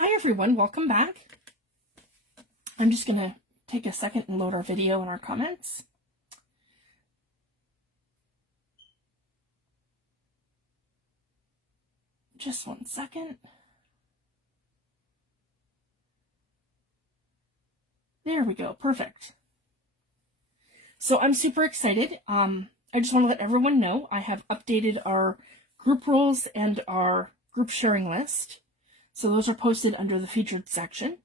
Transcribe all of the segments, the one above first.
Hi everyone, welcome back. I'm just going to take a second and load our video and our comments. Just 1 second. There we go, perfect. So I'm super excited. I just want to let everyone know I have updated our group rules and our group sharing list. So those are posted under the featured section.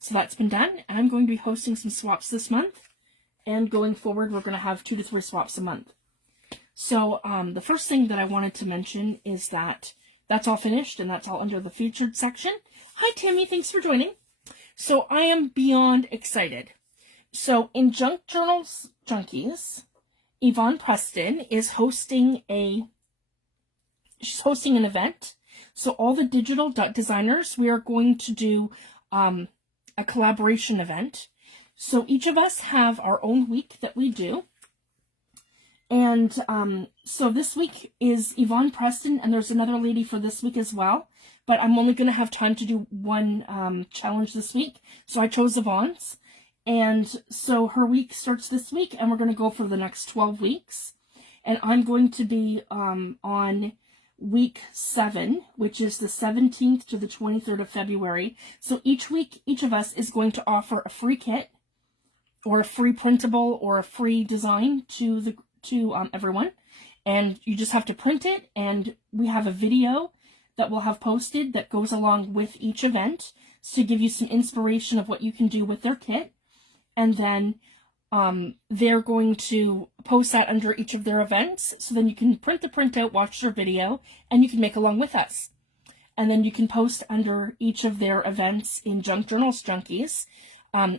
So that's been done, and I'm going to be hosting some swaps this month. And going forward, we're going to have 2 to 3 swaps a month. So the first thing that I wanted to mention is that that's all finished, and that's all under the featured section. Hi, Tammy. Thanks for joining. So I am beyond excited. So in Junk Journals Junkies, Yvonne Preston is hosting an event. So all the digital designers, we are going to do a collaboration event. So each of us have our own week that we do. And so this week is Yvonne Preston, and there's another lady for this week as well. But I'm only going to have time to do one challenge this week. So I chose Yvonne's. And so her week starts this week, and we're going to go for the next 12 weeks. And I'm going to be on week 7, which is the 17th to the 23rd of February. So each week, each of us is going to offer a free kit or a free printable or a free design to everyone. And you just have to print it, and we have a video that we'll have posted that goes along with each event to give you some inspiration of what you can do with their kit. And then they're going to post that under each of their events. So then you can print the printout, watch their video, and you can make along with us. And then you can post under each of their events in Junk Journals Junkies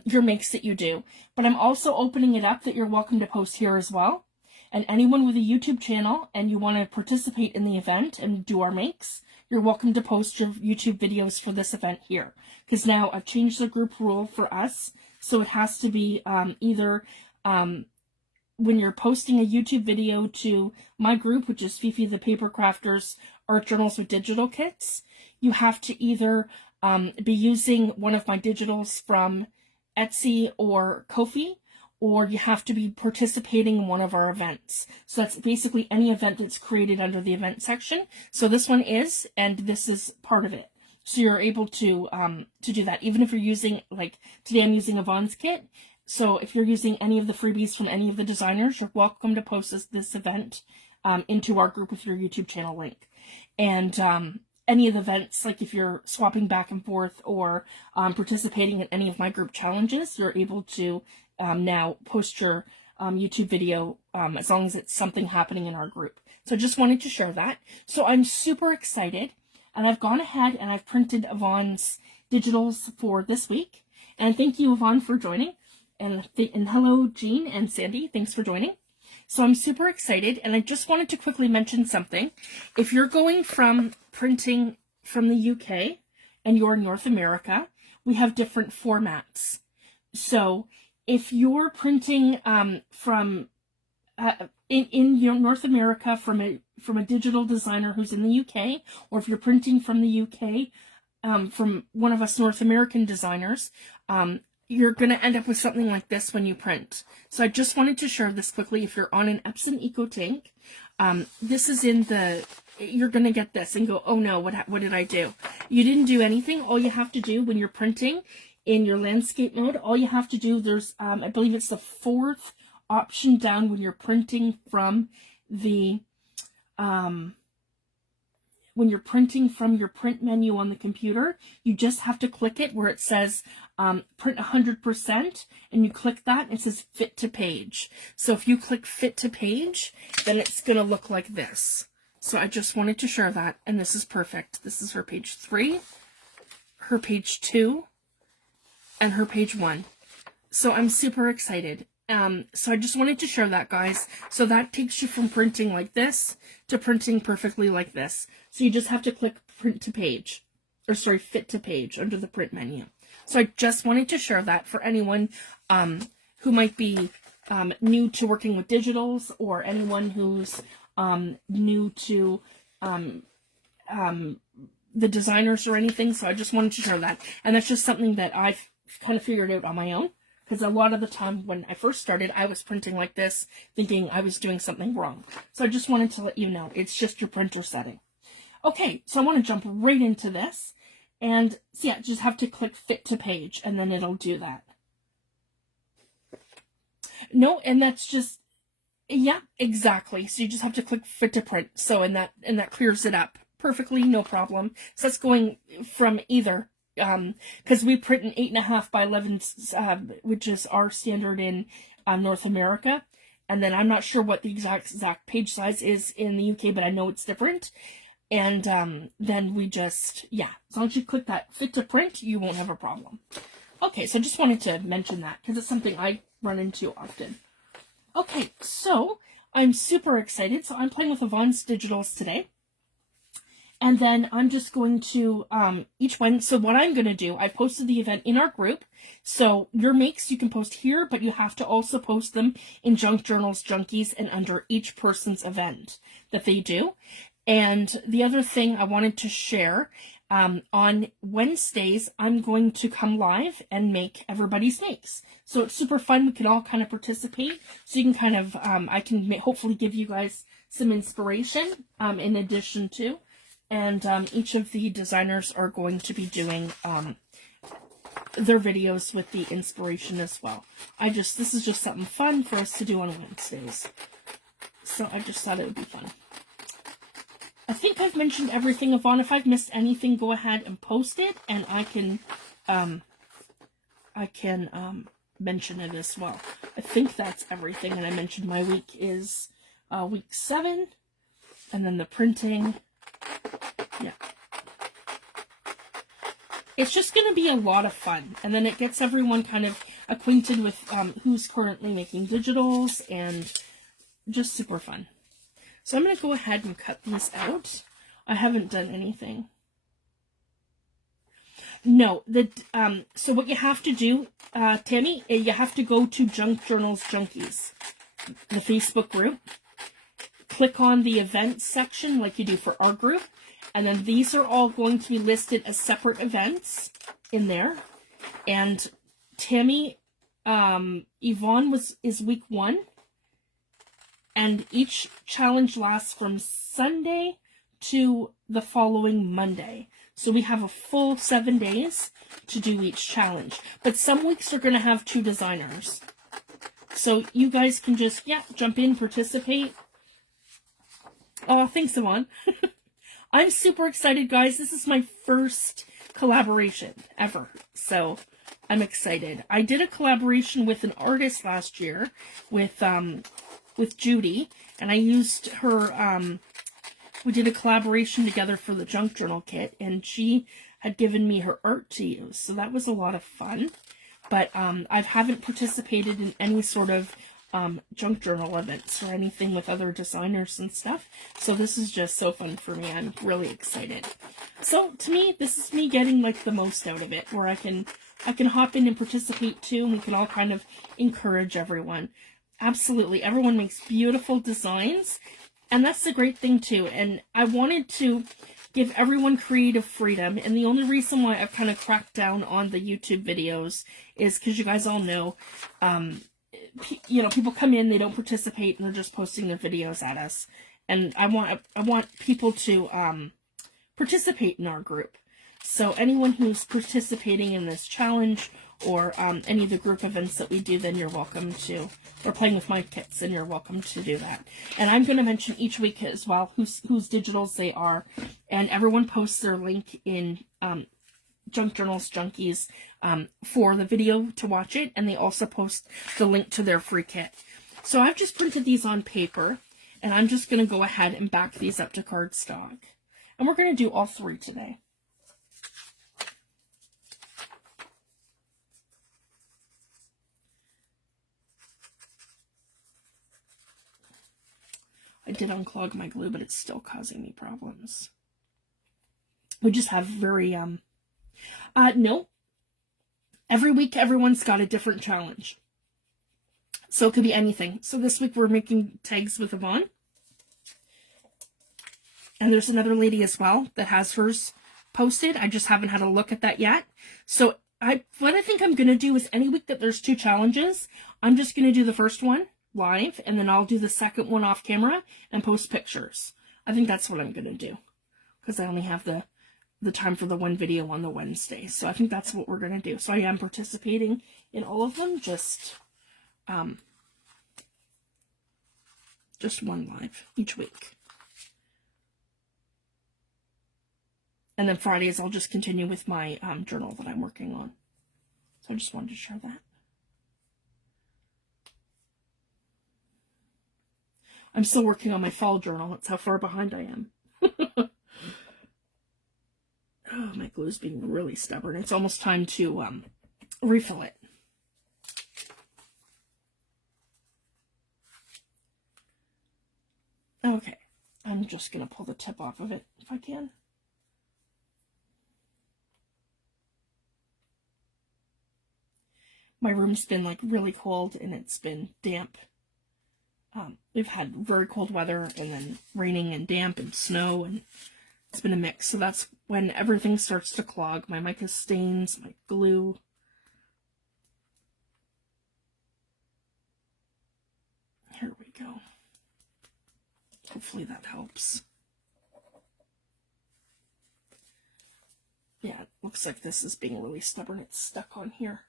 your makes that you do. But I'm also opening it up that you're welcome to post here as well. And anyone with a YouTube channel and you want to participate in the event and do our makes, you're welcome to post your YouTube videos for this event here. Because now I've changed the group rule for us. So it has to be either when you're posting a YouTube video to my group, which is Fifi the Paper Crafters Art Journals with Digital Kits, you have to either be using one of my digitals from Etsy or Ko-fi, or you have to be participating in one of our events. So that's basically any event that's created under the event section. So this one is, and this is part of it. So you're able to do that, even if you're using, like today I'm using Yvonne's kit. So if you're using any of the freebies from any of the designers, you're welcome to post this event into our group with your YouTube channel link. And any of the events, like if you're swapping back and forth or participating in any of my group challenges, you're able to now post your YouTube video as long as it's something happening in our group. So I just wanted to share that. So I'm super excited. And I've gone ahead and I've printed Yvonne's digitals for this week. And thank you, Yvonne, for joining. And hello, Jean and Sandy. Thanks for joining. So I'm super excited. And I just wanted to quickly mention something. If you're going from printing from the UK and you're in North America, we have different formats. So if you're printing from in North America from a digital designer who's in the UK, or if you're printing from the UK from one of us North American designers, you're going to end up with something like this when you print. So I just wanted to share this quickly. If you're on an Epson Eco Tank, this is in the, you're going to get this and go, oh no, what did I do? You didn't do anything. All you have to do when you're printing in your landscape mode, all you have to do, there's, I believe it's the 4th option down when you're printing from the when you're printing from your print menu on the computer, you just have to click it where it says print 100%, and you click that and it says fit to page. So if you click fit to page, then it's going to look like this. So I just wanted to share that, and this is perfect. This is her page 3, her page 2, and her page 1. So I'm super excited. So I just wanted to share that, guys. So that takes you from printing like this to printing perfectly like this. So you just have to click print to page, or sorry, fit to page under the print menu. So I just wanted to share that for anyone who might be new to working with digitals, or anyone who's new to the designers or anything, so I just wanted to share that. And that's just something that I've kind of figured out on my own, because a lot of the time when I first started, I was printing like this, thinking I was doing something wrong. So I just wanted to let you know, it's just your printer setting. Okay, so I want to jump right into this. And so yeah, just have to click fit to page, and then it'll do that. No, and that's just, yeah, exactly. So you just have to click fit to print. So, and that clears it up perfectly, no problem. So that's going from either, because we print an 8.5 by 11, which is our standard in North America. And then I'm not sure what the exact page size is in the UK, but I know it's different. And then we just, yeah, as long as you click that fit to print, you won't have a problem. Okay, so I just wanted to mention that because it's something I run into often. Okay, so I'm super excited. So I'm playing with Yvonne's digitals today. And then I'm just going to, each one, so what I'm going to do, I posted the event in our group. So your makes you can post here, but you have to also post them in Junk Journals, Junkies, and under each person's event that they do. And the other thing I wanted to share, on Wednesdays, I'm going to come live and make everybody's makes. So it's super fun. We can all kind of participate. So you can kind of, I can hopefully give you guys some inspiration, in addition to. And each of the designers are going to be doing their videos with the inspiration as well. This is just something fun for us to do on Wednesdays. So I just thought it would be fun. I think I've mentioned everything, Yvonne. If I've missed anything, go ahead and post it, and I can mention it as well. I think that's everything. And I mentioned my week is week 7, and then the printing. Yeah. It's just going to be a lot of fun. And then it gets everyone kind of acquainted with who's currently making digitals, and just super fun. So I'm going to go ahead and cut these out. I haven't done anything. No, so what you have to do, Tammy, you have to go to Junk Journals Junkies, the Facebook group. Click on the events section like you do for our group. And then these are all going to be listed as separate events in there. And Tammy, Yvonne is week 1. And each challenge lasts from Sunday to the following Monday. So we have a full 7 days to do each challenge. But some weeks are going to have 2 designers. So you guys can just, yeah, jump in, participate. Oh, thanks, Yvonne. I'm super excited, guys. This is my first collaboration ever. So I'm excited. I did a collaboration with an artist last year with Judy, and I used her, we did a collaboration together for the Junk Journal kit, and she had given me her art to use, so that was a lot of fun. But I haven't participated in any sort of Junk Journal events or anything with other designers and stuff, so this is just so fun for me. I'm really excited. So to me, this is me getting like the most out of it, where I can hop in and participate too, and we can all kind of encourage everyone. Absolutely. Everyone makes beautiful designs, and that's the great thing too. And I wanted to give everyone creative freedom, and the only reason why I've kind of cracked down on the YouTube videos is because you guys all know, you know, people come in, they don't participate, and they're just posting their videos at us. And I want people to participate in our group. So anyone who's participating in this challenge or any of the group events that we do, then you're welcome to, or playing with my kits, and you're welcome to do that. And I'm going to mention each week as well whose digitals they are, and everyone posts their link in Junk Journals Junkies for the video to watch it, and they also post the link to their free kit. So I've just printed these on paper, and I'm just going to go ahead and back these up to cardstock. And we're going to do all 3 today. I did unclog my glue, but it's still causing me problems. We just have very, no. Every week, everyone's got a different challenge. So it could be anything. So this week, we're making tags with Yvonne. And there's another lady as well that has hers posted. I just haven't had a look at that yet. So what I think I'm going to do is any week that there's 2 challenges, I'm just going to do the first one live, and then I'll do the second one off camera and post pictures. I think that's what I'm going to do, because I only have the time for the one video on the Wednesday. So I think that's what we're going to do. So I am participating in all of them, just one live each week. And then Fridays, I'll just continue with my journal that I'm working on. So I just wanted to share that. I'm still working on my fall journal. That's how far behind I am. Oh, my glue is being really stubborn. It's almost time to refill it. Okay, I'm just going to pull the tip off of it if I can. My room's been like really cold and it's been damp. We've had very cold weather and then raining and damp and snow, and it's been a mix. So that's when everything starts to clog. My mica stains, my glue. Here we go. Hopefully that helps. Yeah, it looks like this is being really stubborn. It's stuck on here.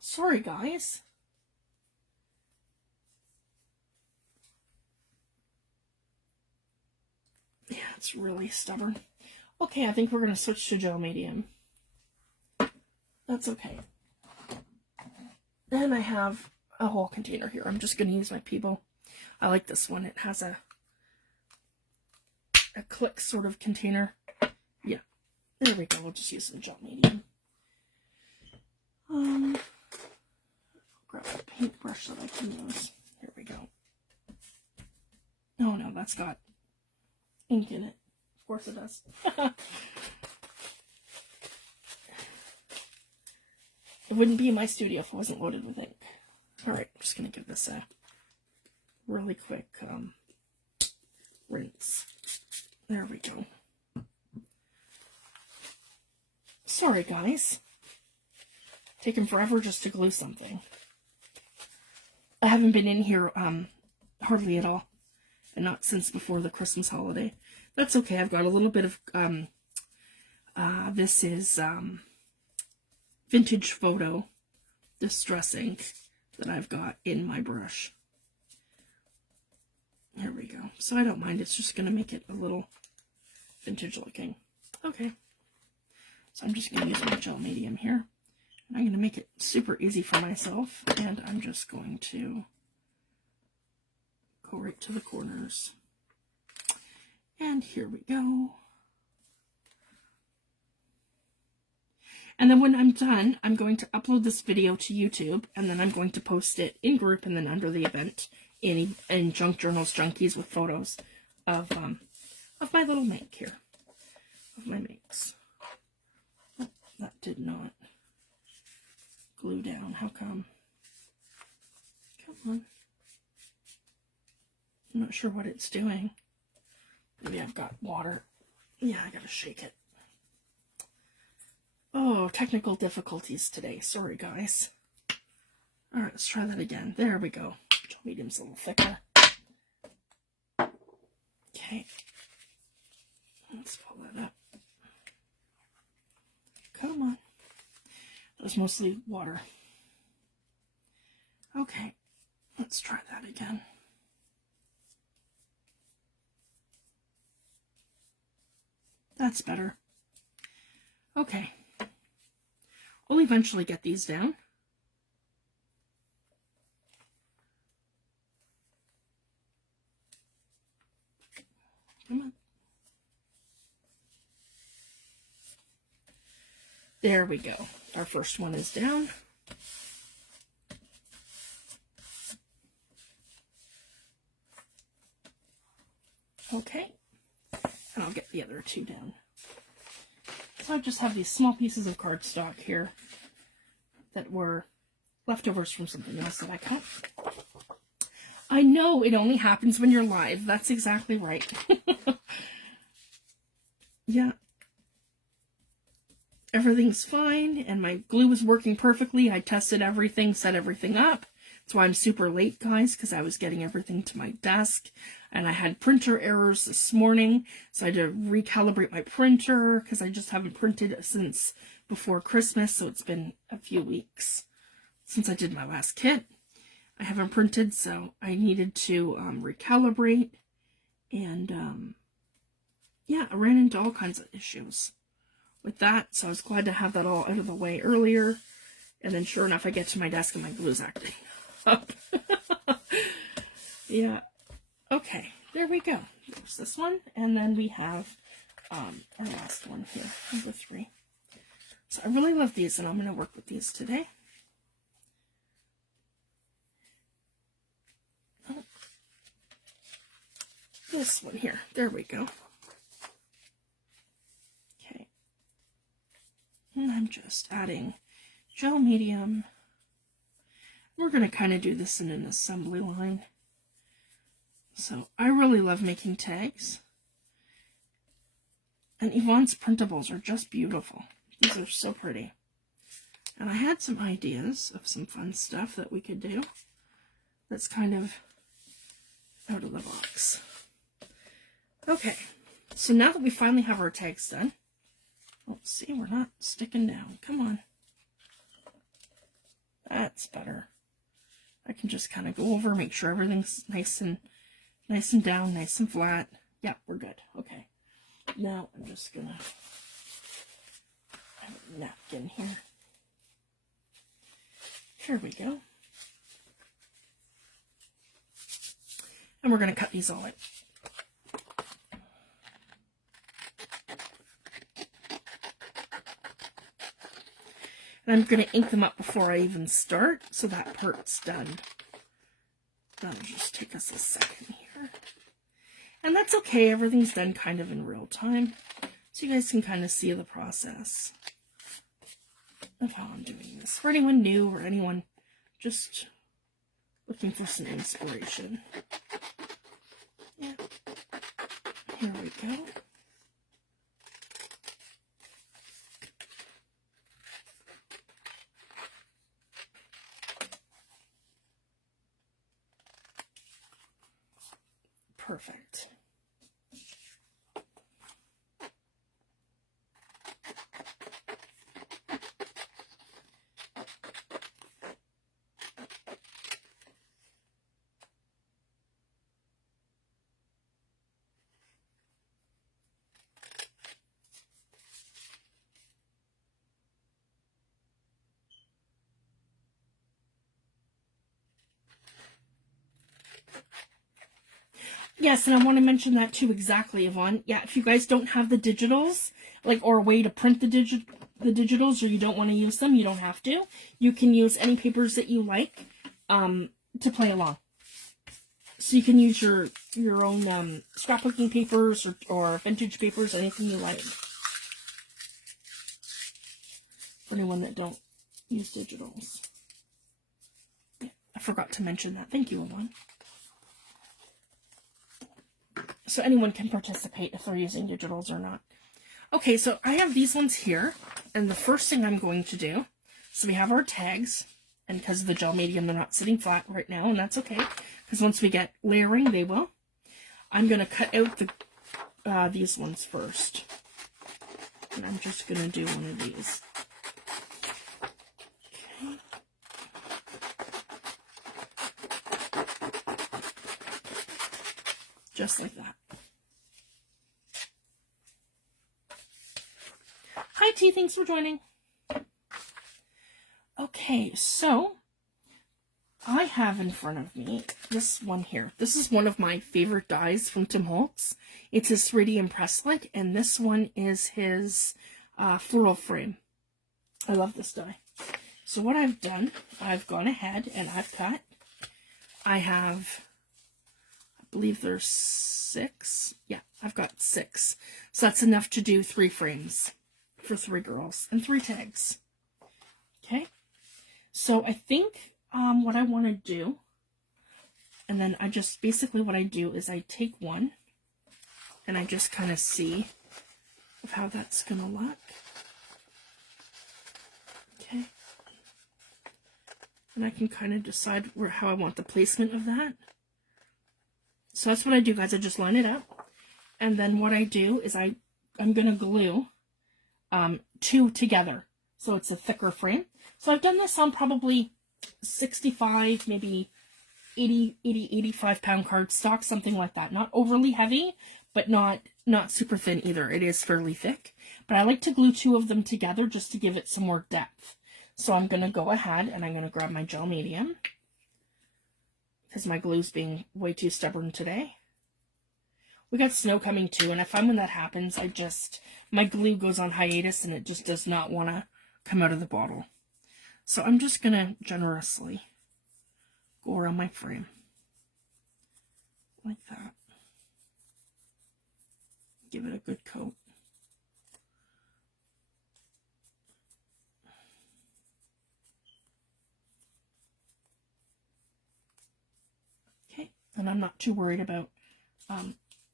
Sorry, guys. Yeah, it's really stubborn. Okay, I think we're going to switch to gel medium. That's okay. And I have a whole container here. I'm just going to use my Peebo. I like this one. It has a click sort of container. Yeah, there we go. We'll just use some gel medium. Grab a paintbrush that I can use. Here we go. Oh no, that's got ink in it. Of course it does. It wouldn't be in my studio if it wasn't loaded with ink. Alright, I'm just going to give this a really quick rinse. There we go. Sorry, guys. Taking forever just to glue something. I haven't been in here hardly at all, and not since before the Christmas holiday. That's okay. I've got a little bit of this is Vintage Photo Distress ink that I've got in my brush. Here we go. So I don't mind. It's just going to make it a little vintage looking. Okay. So I'm just going to use my gel medium here. I'm going to make it super easy for myself, and I'm just going to go right to the corners. And here we go. And then when I'm done, I'm going to upload this video to YouTube, and then I'm going to post it in group and then under the event in Junk Journals Junkies with photos of my little make here, of my makes. Oh, that did not glue down. How come? Come on. I'm not sure what it's doing. Maybe I've got water. Yeah, I gotta shake it. Oh, technical difficulties today. Sorry, guys. Alright, let's try that again. There we go. Gel medium's a little thicker. Okay. Let's pull that up. Come on. It was mostly water. Okay, let's try that again. That's better. Okay. We'll eventually get these down. Come on. There we go. Our first one is down. Okay. And I'll get the other two down. So I just have these small pieces of cardstock here that were leftovers from something else that I cut. I know it only happens when you're live. That's exactly right. Yeah. Everything's fine, and my glue is working perfectly. I tested everything, set everything up. That's why I'm super late, guys, because I was getting everything to my desk, and I had printer errors this morning, so I had to recalibrate my printer, because I just haven't printed since before Christmas, so it's been a few weeks since I did my last kit. I haven't printed, so I needed to recalibrate, and yeah, I ran into all kinds of issues with that, so I was glad to have that all out of the way earlier. And then sure enough, I get to my desk and my glue's acting up. Yeah. Okay, there we go. There's this one, and then we have our last one here, number 3. So I really love these, and I'm going to work with these today. Oh. This one here. There we go. And I'm just adding gel medium. We're going to kind of do this in an assembly line. So I really love making tags. And Yvonne's printables are just beautiful. These are so pretty. And I had some ideas of some fun stuff that we could do that's kind of out of the box. Okay, so now that we finally have our tags done, let's see, we're not sticking down. Come on. That's better. I can just kind of go over, make sure everything's nice and down, nice and flat. Yeah, we're good. Okay. Now I'm just gonna have a napkin here. Here we go. And we're gonna cut these all out. And I'm going to ink them up before I even start, so that part's done. That'll just take us a second here. And that's okay, everything's done kind of in real time, so you guys can kind of see the process of how I'm doing this. For anyone new or anyone just looking for some inspiration. Yeah. Here we go. Perfect. Yes, and I want to mention that too, exactly, Yvonne. Yeah, if you guys don't have the digitals, like, or a way to print the digitals, or you don't want to use them, you don't have to. You can use any papers that you like to play along. So you can use your own scrapbooking papers or vintage papers, anything you like. For anyone that don't use digitals. Yeah, I forgot to mention that. Thank you, Yvonne. So anyone can participate if they're using digitals or not. Okay, so I have these ones here, and the first thing I'm going to do, so we have our tags, and because of the gel medium, they're not sitting flat right now, and that's okay, because once we get layering, they will. I'm going to cut out the these ones first, and I'm just going to do one of these. Just like that. Hi T, thanks for joining. Okay, so I have in front of me this one here. This is one of my favorite dies from Tim Holtz. It's his 3D Impress Light, and this one is his floral frame. I love this die. So what I've done, I've gone ahead and I've cut. I have, I believe there's 6. Yeah, I've got 6. So that's enough to do 3 frames for 3 girls and 3 tags. Okay. So I think what I want to do, and then I just, basically what I do is I take one, and I just kind of see of how that's going to look. Okay. And I can kind of decide how I want the placement of that. So that's what I do, guys. I just line it up. And then what I do is I'm going to glue 2 together. So it's a thicker frame. So I've done this on probably 65, maybe 85 pound cardstock, something like that. Not overly heavy, but not super thin either. It is fairly thick. But I like to glue 2 of them together just to give it some more depth. So I'm going to go ahead and I'm going to grab my gel medium, because my glue's being way too stubborn today. We got snow coming too, and I find when that happens, my glue goes on hiatus and it just does not want to come out of the bottle. So I'm just going to generously go around my frame like that. Give it a good coat. Okay, and I'm not too worried about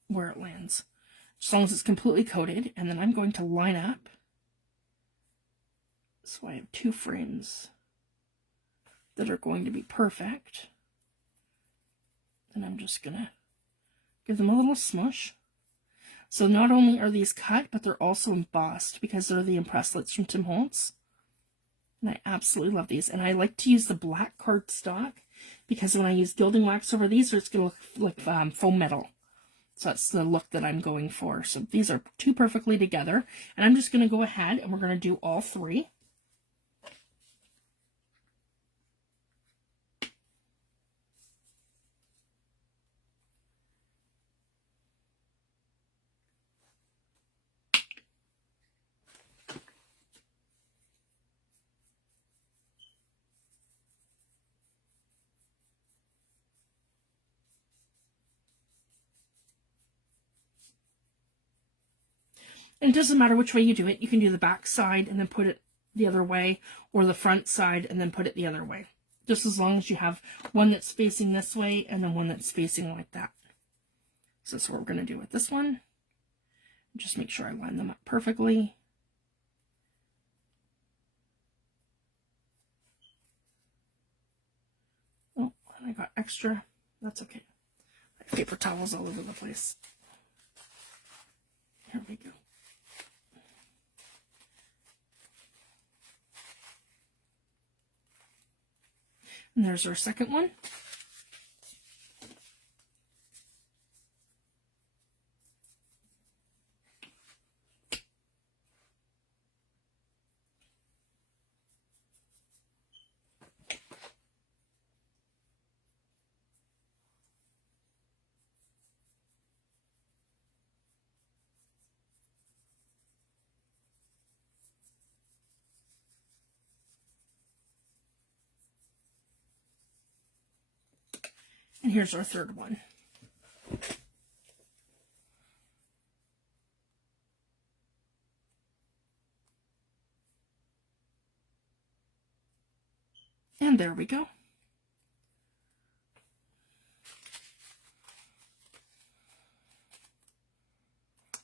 where it lands, as long as it's completely coated. And then I'm going to line up, so I have 2 frames that are going to be perfect. And I'm just gonna give them a little smush. So not only are these cut, but they're also embossed, because they're the impresslets from Tim Holtz. And I absolutely love these. And I like to use the black cardstock, because when I use gilding wax over these, it's going to look like foam metal. So that's the look that I'm going for. So these are 2 perfectly together. And I'm just going to go ahead and we're going to do all 3. And it doesn't matter which way you do it. You can do the back side and then put it the other way, or the front side and then put it the other way. Just as long as you have one that's facing this way and then one that's facing like that. So that's what we're going to do with this one. Just make sure I line them up perfectly. Oh, and I got extra. That's okay. I have paper towels all over the place. Here we go. And there's our second one. And here's our third one. And there we go.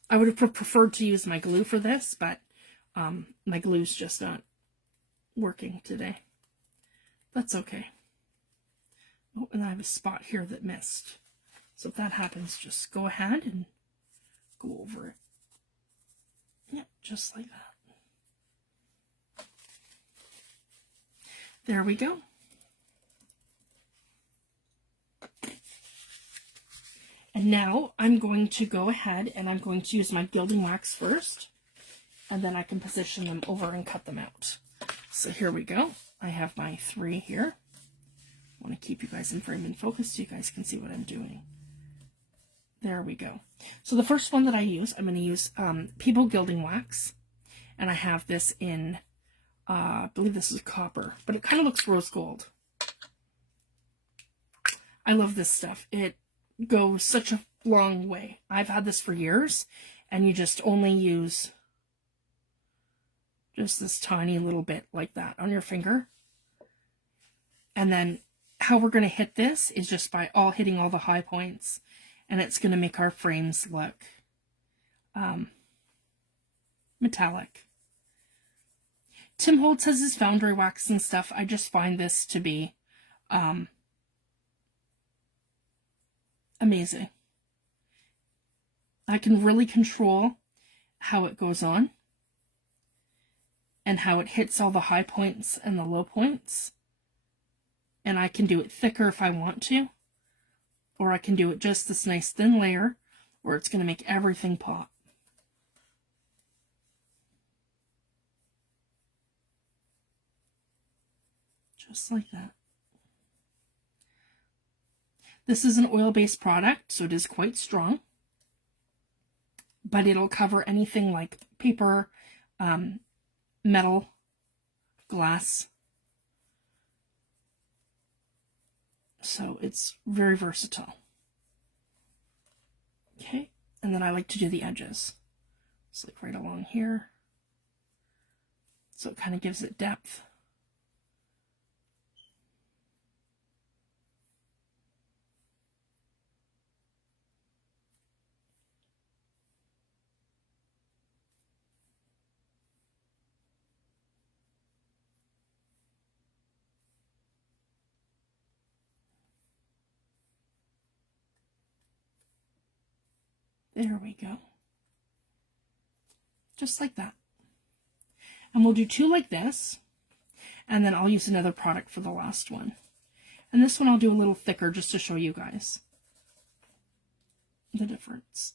I would have preferred to use my glue for this, but my glue's just not working today. That's okay. Oh, and I have a spot here that missed. So if that happens, just go ahead and go over it. Yep, just like that. There we go. And now I'm going to go ahead and I'm going to use my gilding wax first, and then I can position them over and cut them out. So here we go. I have my 3 here. I want to keep you guys in frame and focus so you guys can see what I'm doing. There we go. So the first one that I use, I'm going to use People Gilding Wax. And I have this in, I believe this is copper, but it kind of looks rose gold. I love this stuff. It goes such a long way. I've had this for years, and you just only use just this tiny little bit like that on your finger. And then how we're going to hit this is just by hitting all the high points, and it's going to make our frames look metallic. Tim Holtz has his foundry wax and stuff. I just find this to be amazing. I can really control how it goes on and how it hits all the high points and the low points. And I can do it thicker if I want to, or I can do it just this nice thin layer where it's going to make everything pop. Just like that. This is an oil-based product, so it is quite strong, but it'll cover anything like paper, metal, glass. So it's very versatile. Okay, and then I like to do the edges. It's like right along here. So it kind of gives it depth. There we go. Just like that. And we'll do 2 like this, and then I'll use another product for the last one. And this one I'll do a little thicker just to show you guys the difference.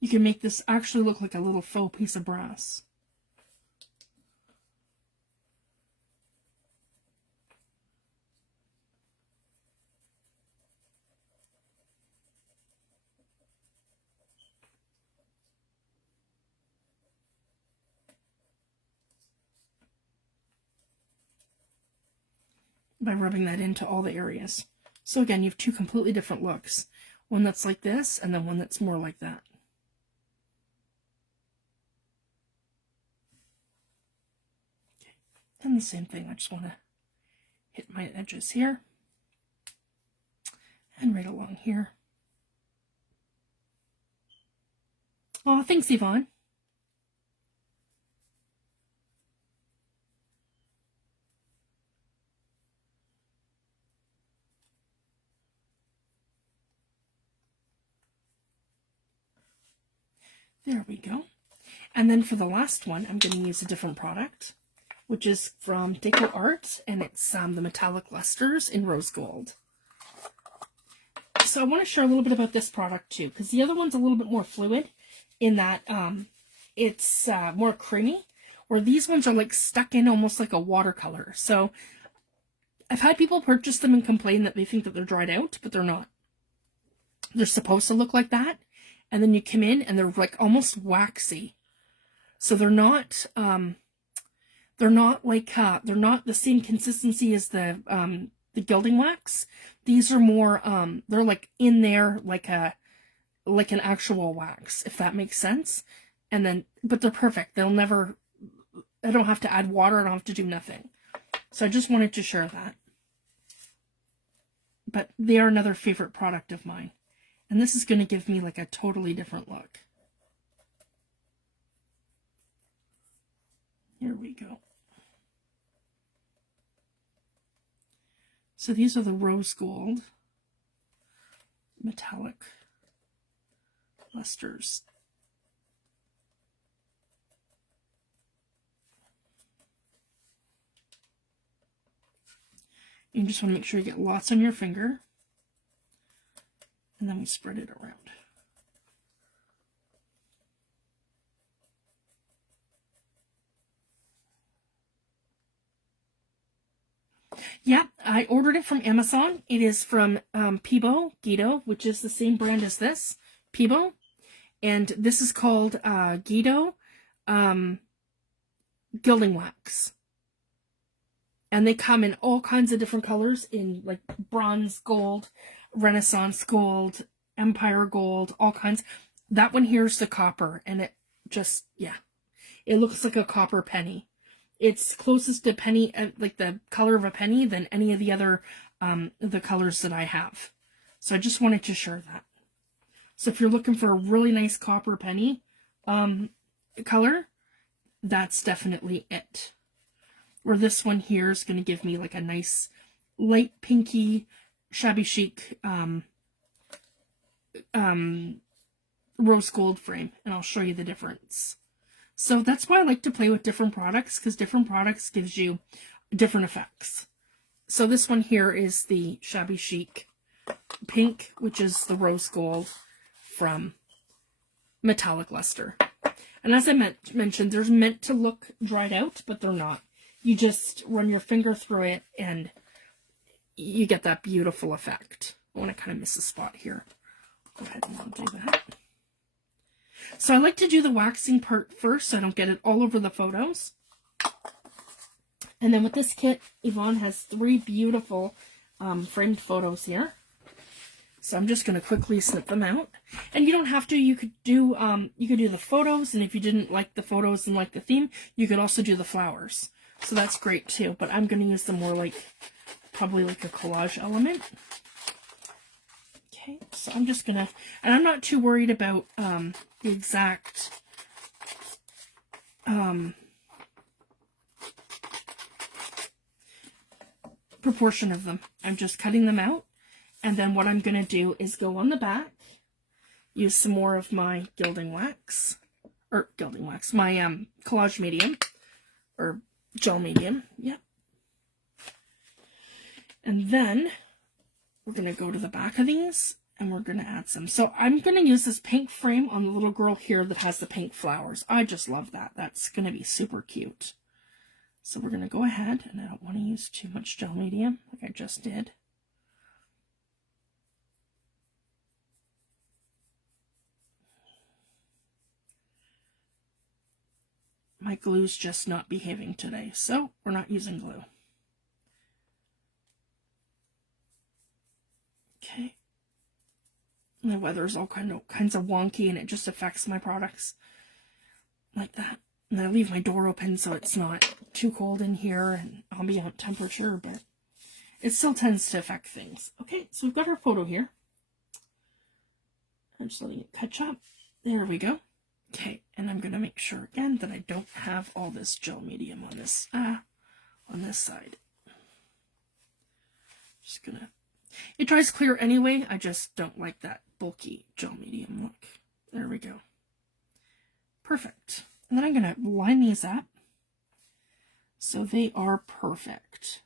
You can make this actually look like a little faux piece of brass. By rubbing that into all the areas. So again, you have 2 completely different looks. One that's like this, and then one that's more like that. Okay. And the same thing, I just want to hit my edges here. And right along here. Oh, thanks, Yvonne. There we go. And then for the last one, I'm going to use a different product, which is from Deco Art, and it's the metallic lusters in rose gold. So I want to share a little bit about this product too, because the other one's a little bit more fluid in that it's more creamy, where these ones are like stuck in almost like a watercolor. So I've had people purchase them and complain that they think that they're dried out, but they're not. They're supposed to look like that. And then you come in and they're like almost waxy. So they're not like, they're not the same consistency as the gilding wax. These are more, they're like in there like an actual wax, if that makes sense. And then, but they're perfect. They'll never, I don't have to add water. I don't have to do nothing. So I just wanted to share that. But they are another favorite product of mine. And this is going to give me like a totally different look. Here we go. So these are the rose gold metallic lusters. You just want to make sure you get lots on your finger. And then we spread it around. Yeah, I ordered it from Amazon. It is from Guido, which is the same brand as this, Peebo. And this is called Guido Gilding Wax. And they come in all kinds of different colors, in like bronze gold, Renaissance gold, Empire gold, all kinds. That one here is the copper, and it just, yeah, it looks like a copper penny. It's closest to penny, like the color of a penny, than any of the other, the colors that I have. So I just wanted to share that. So if you're looking for a really nice copper penny color, that's definitely it. Or this one here is going to give me like a nice light pinky, shabby chic rose gold frame, and I'll show you the difference. So that's why I like to play with different products, because different products gives you different effects. So this one here is the shabby chic pink, which is the rose gold from Metallic Luster. And as I mentioned, they're meant to look dried out, but they're not. You just run your finger through it and you get that beautiful effect. I want to kind of miss a spot here. Go ahead and I'll do that. So I like to do the waxing part first so I don't get it all over the photos. And then with this kit, Yvonne has 3 beautiful framed photos here. So I'm just going to quickly snip them out. And you don't have to. You could do the photos, and if you didn't like the photos and like the theme, you could also do the flowers. So that's great too. But I'm going to use them more like, probably like a collage element. Okay, so I'm just going to, and I'm not too worried about the exact proportion of them. I'm just cutting them out. And then what I'm going to do is go on the back, use some more of my my collage medium, or gel medium, yep. And then we're going to go to the back of these, and we're going to add some. So I'm going to use this pink frame on the little girl here that has the pink flowers. I just love that. That's going to be super cute. So we're going to go ahead, and I don't want to use too much gel medium like I just did. My glue's just not behaving today, so we're not using glue. Okay. My weather's all kinds of wonky, and it just affects my products like that. And I leave my door open so it's not too cold in here and ambient temperature, but it still tends to affect things. Okay, so we've got our photo here. I'm just letting it catch up. There we go. Okay, and I'm going to make sure again that I don't have all this gel medium on this side. Just gonna, it dries clear anyway, I just don't like that bulky gel medium look. There we go. Perfect. And then I'm going to line these up so they are perfect.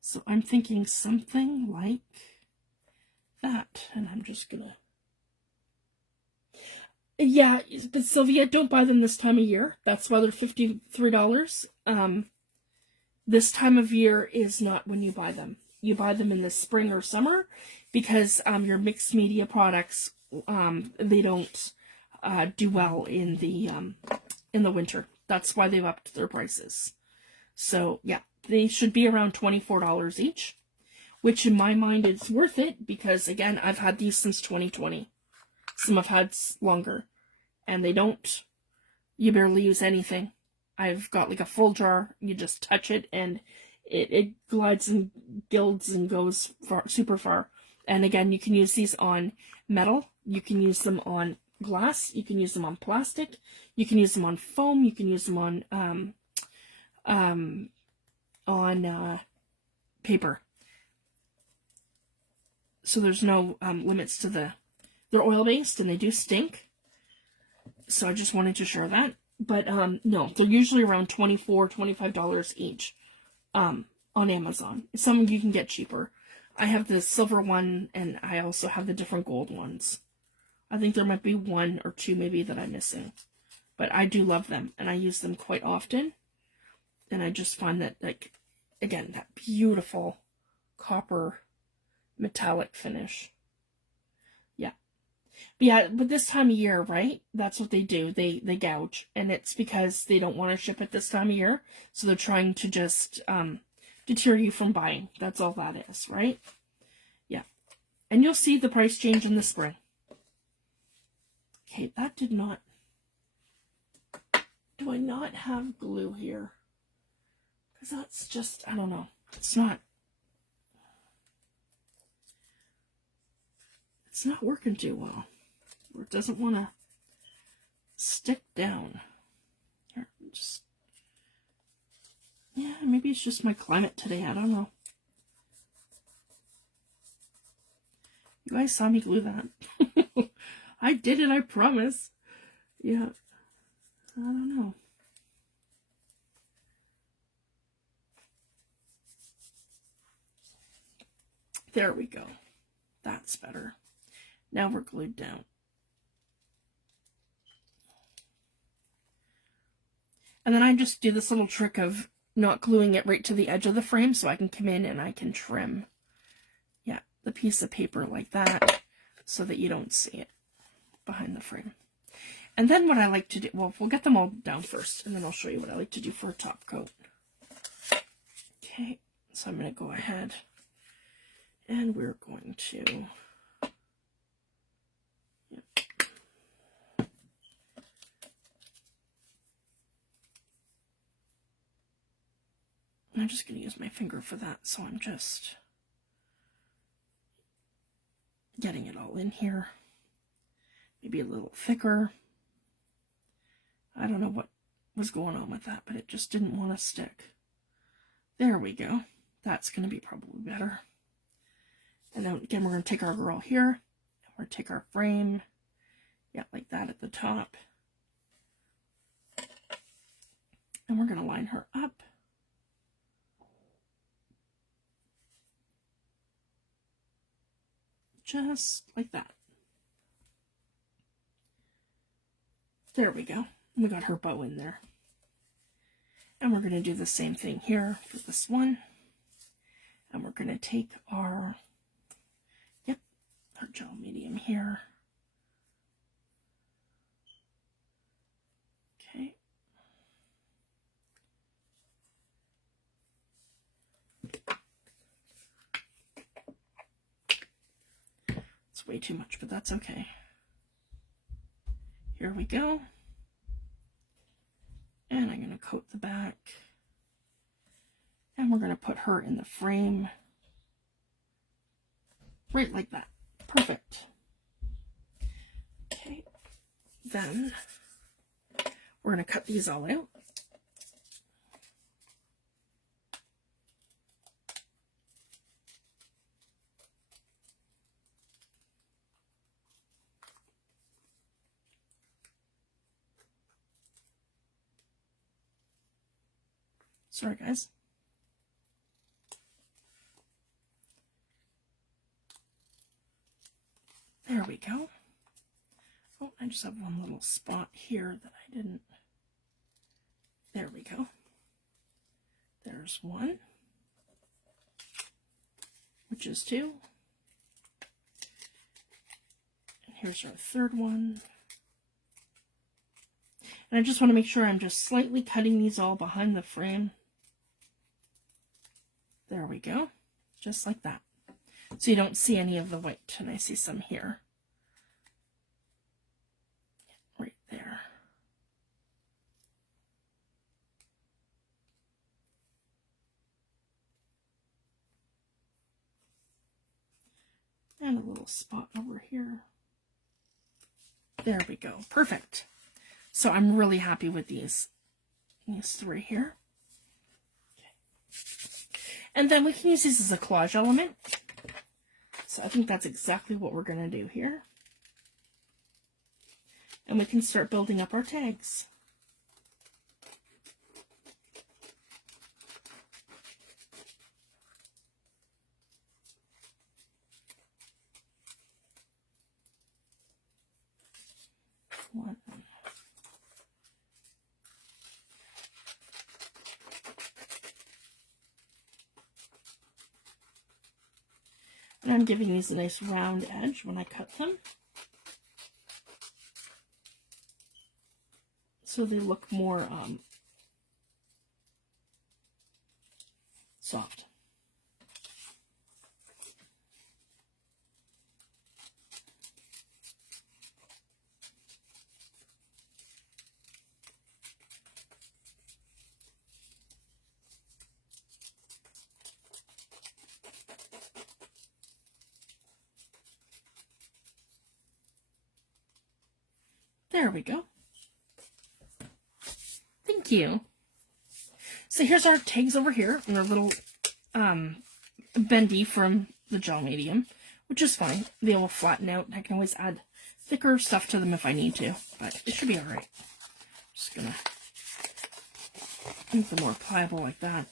So I'm thinking something like that, and I'm just going to, yeah, but Sylvia, don't buy them this time of year. That's why they're $53. This time of year is not when you buy them. You buy them in the spring or summer, because your mixed media products, they don't do well in the winter. That's why they've upped their prices. So yeah, they should be around $24 each, which in my mind is worth it, because again, I've had these since 2020. Some I've had longer, and they don't, you barely use anything. I've got like a full jar, you just touch it, and it glides and gilds and goes far, super far. And again, you can use these on metal, you can use them on glass, you can use them on plastic, you can use them on foam, you can use them on paper. So there's no limits to the, they're oil-based and they do stink. So I just wanted to share that. But no, they're usually around $24, $25 each on Amazon. Some you can get cheaper. I have the silver one, and I also have the different gold ones. I think there might be 1 or 2 maybe that I'm missing. But I do love them, and I use them quite often. And I just find that, like, again, that beautiful copper metallic finish. Yeah. But yeah, but this time of year, right? That's what they do. They gouge. And it's because they don't want to ship it this time of year. So they're trying to just deter you from buying. That's all that is, right? Yeah. And you'll see the price change in the spring. Okay, that did not... Do I not have glue here? Because that's just, I don't know. It's not working too well. Or it doesn't want to stick down. Here, just... Yeah, maybe it's just my climate today. I don't know. You guys saw me glue that. I did it, I promise. Yeah. I don't know. There we go. That's better. Now we're glued down. And then I just do this little trick of not gluing it right to the edge of the frame so I can come in and I can trim, yeah, the piece of paper like that so that you don't see it behind the frame. And then what I like to do, well, we'll get them all down first, and then I'll show you what I like to do for a top coat. Okay, so I'm going to go ahead, and we're going to, I'm just going to use my finger for that, so I'm just getting it all in here. Maybe a little thicker. I don't know what was going on with that, but it just didn't want to stick. There we go. That's going to be probably better. And then again, we're going to take our girl here, and we're going to take our frame, yeah, like that at the top. And we're going to line her up. Just like that. There we go. We got her bow in there. And we're going to do the same thing here for this one. And we're going to take our, yep, our gel medium here. Okay. It's way too much, but that's okay. Here we go. And I'm going to coat the back. And we're going to put her in the frame. Right like that. Perfect. Okay. Then we're going to cut these all out. Sorry, guys. There we go. Oh, I just have one little spot here that I didn't. There we go. There's one, which is two. And here's our third one. And I just want to make sure I'm just slightly cutting these all behind the frame. There we go. Just like that. So you don't see any of the white, and I see some here. Right there. And a little spot over here. There we go. Perfect. So I'm really happy with these three here. Okay. And then we can use these as a collage element. So I think that's exactly what we're going to do here. And we can start building up our tags. One. And I'm giving these a nice round edge when I cut them, so they look more soft. There we go. Thank you. So here's our tags over here, and our little bendy from the gel medium, which is fine. They will flatten out. I can always add thicker stuff to them if I need to, but it should be alright. Just gonna make them more pliable like that.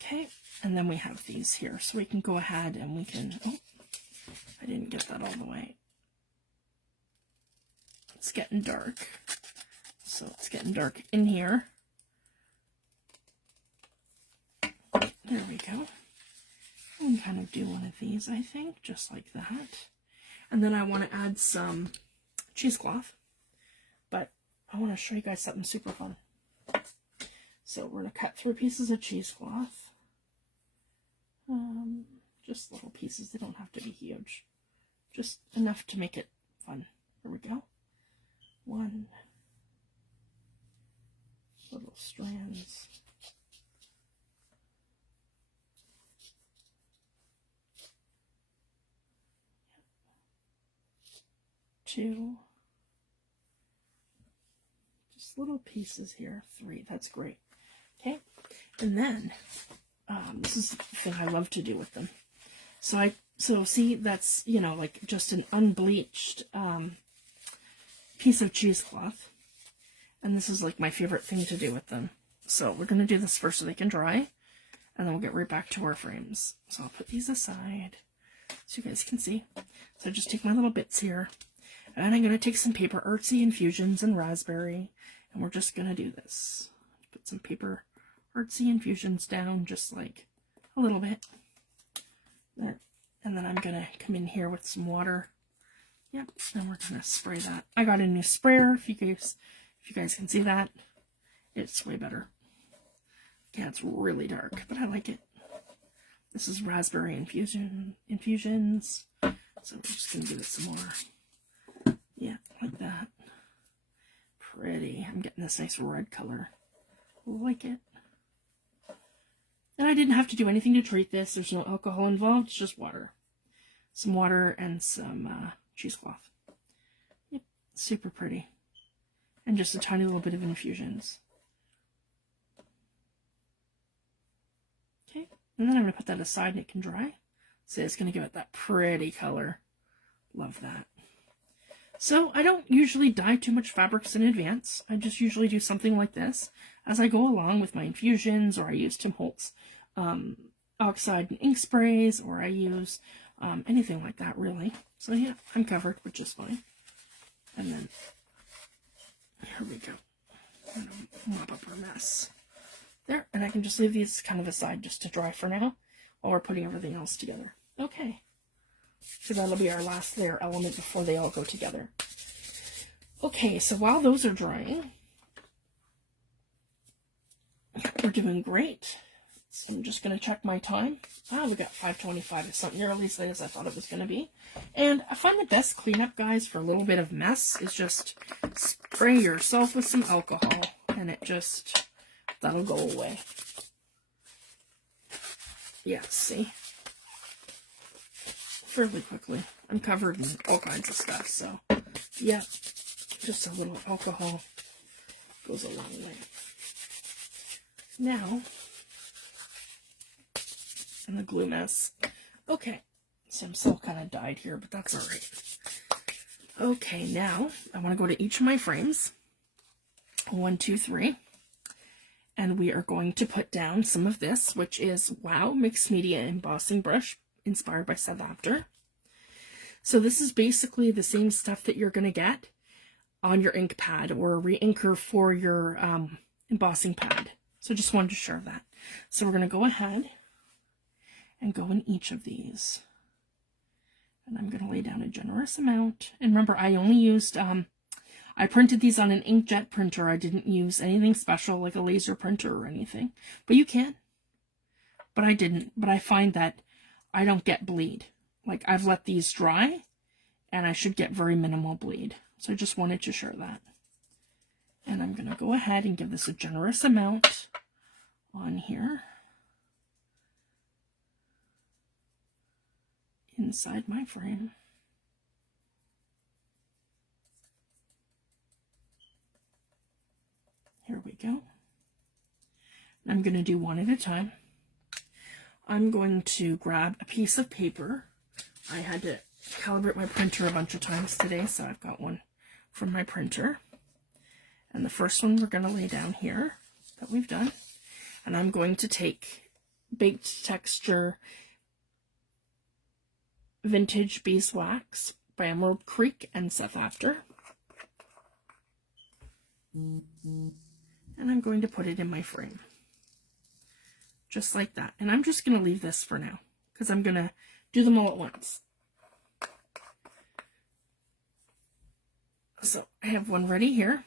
Okay, and then we have these here, so we can go ahead and we can, oh, I didn't get that all the way. It's getting dark. So it's getting dark in here. There we go. I can kind of do one of these, I think, just like that. And then I want to add some cheesecloth, but I want to show you guys something super fun. So we're going to cut 3 pieces of cheesecloth. Just little pieces. They don't have to be huge. Just enough to make it fun. There we go. 1. Little strands. 2. Just little pieces here. 3. That's great. Okay. And then, this is the thing I love to do with them. So see, that's, you know, like just an unbleached piece of cheesecloth. And this is like my favorite thing to do with them. So we're going to do this first so they can dry. And then we'll get right back to our frames. So I'll put these aside so you guys can see. So just take my little bits here. And I'm going to take some paper artsy infusions and raspberry. And we're just going to do this. Put some paper artsy infusions down just like a little bit. There. And then I'm going to come in here with some water. Yep. And we're going to spray that. I got a new sprayer. If you guys can see that. It's way better. Yeah, it's really dark, but I like it. This is raspberry infusions. So we're just going to give it some more. Yeah, like that. Pretty. I'm getting this nice red color. Like it. And I didn't have to do anything to treat this. There's no alcohol involved. It's just water. Some water and some cheesecloth. Yep, super pretty. And just a tiny little bit of infusions. Okay, and then I'm going to put that aside and it can dry. So it's going to give it that pretty color. Love that. So I don't usually dye too much fabrics in advance. I just usually do something like this as I go along with my infusions, or I use Tim Holtz oxide and ink sprays, or I use anything like that really. So yeah, I'm covered, which is fine. And then here we go. I'm going to mop up our mess. There, and I can just leave these kind of aside just to dry for now while we're putting everything else together. Okay. So that'll be our last layer element before they all go together. Okay, so while those are drying, we're doing great. So I'm just going to check my time. We got 5:25. It's not nearly as late as I thought it was going to be. And I find the best cleanup, guys, for a little bit of mess is just spray yourself with some alcohol, and it just, that'll go away. Yeah, see? Fairly quickly. I'm covered in all kinds of stuff, so yeah, just a little alcohol goes a long way. Now, and the glue mess. Okay, so I'm still kind of dyed here, but that's all right. Okay, now I want to go to each of my frames. 1, 2, 3. And we are going to put down some of this, which is Wow Mixed Media Embossing Brush, inspired by South After. So this is basically the same stuff that you're going to get on your ink pad or a re-inker for your embossing pad. So just wanted to share that. So we're going to go ahead and go in each of these. And I'm going to lay down a generous amount. And remember, I only used, I printed these on an inkjet printer. I didn't use anything special like a laser printer or anything. But you can. But I didn't. But I find that I don't get bleed. Like, I've let these dry, and I should get very minimal bleed. So I just wanted to share that. And I'm going to go ahead and give this a generous amount on here. Inside my frame. Here we go. I'm going to do one at a time. I'm going to grab a piece of paper. I had to calibrate my printer a bunch of times today, so I've got one from my printer. And the first one we're going to lay down here that we've done. And I'm going to take Baked Texture Vintage Beeswax by Emerald Creek and Seth After. And I'm going to put it in my frame. Just like that. And I'm just going to leave this for now, because I'm going to do them all at once. So I have one ready here.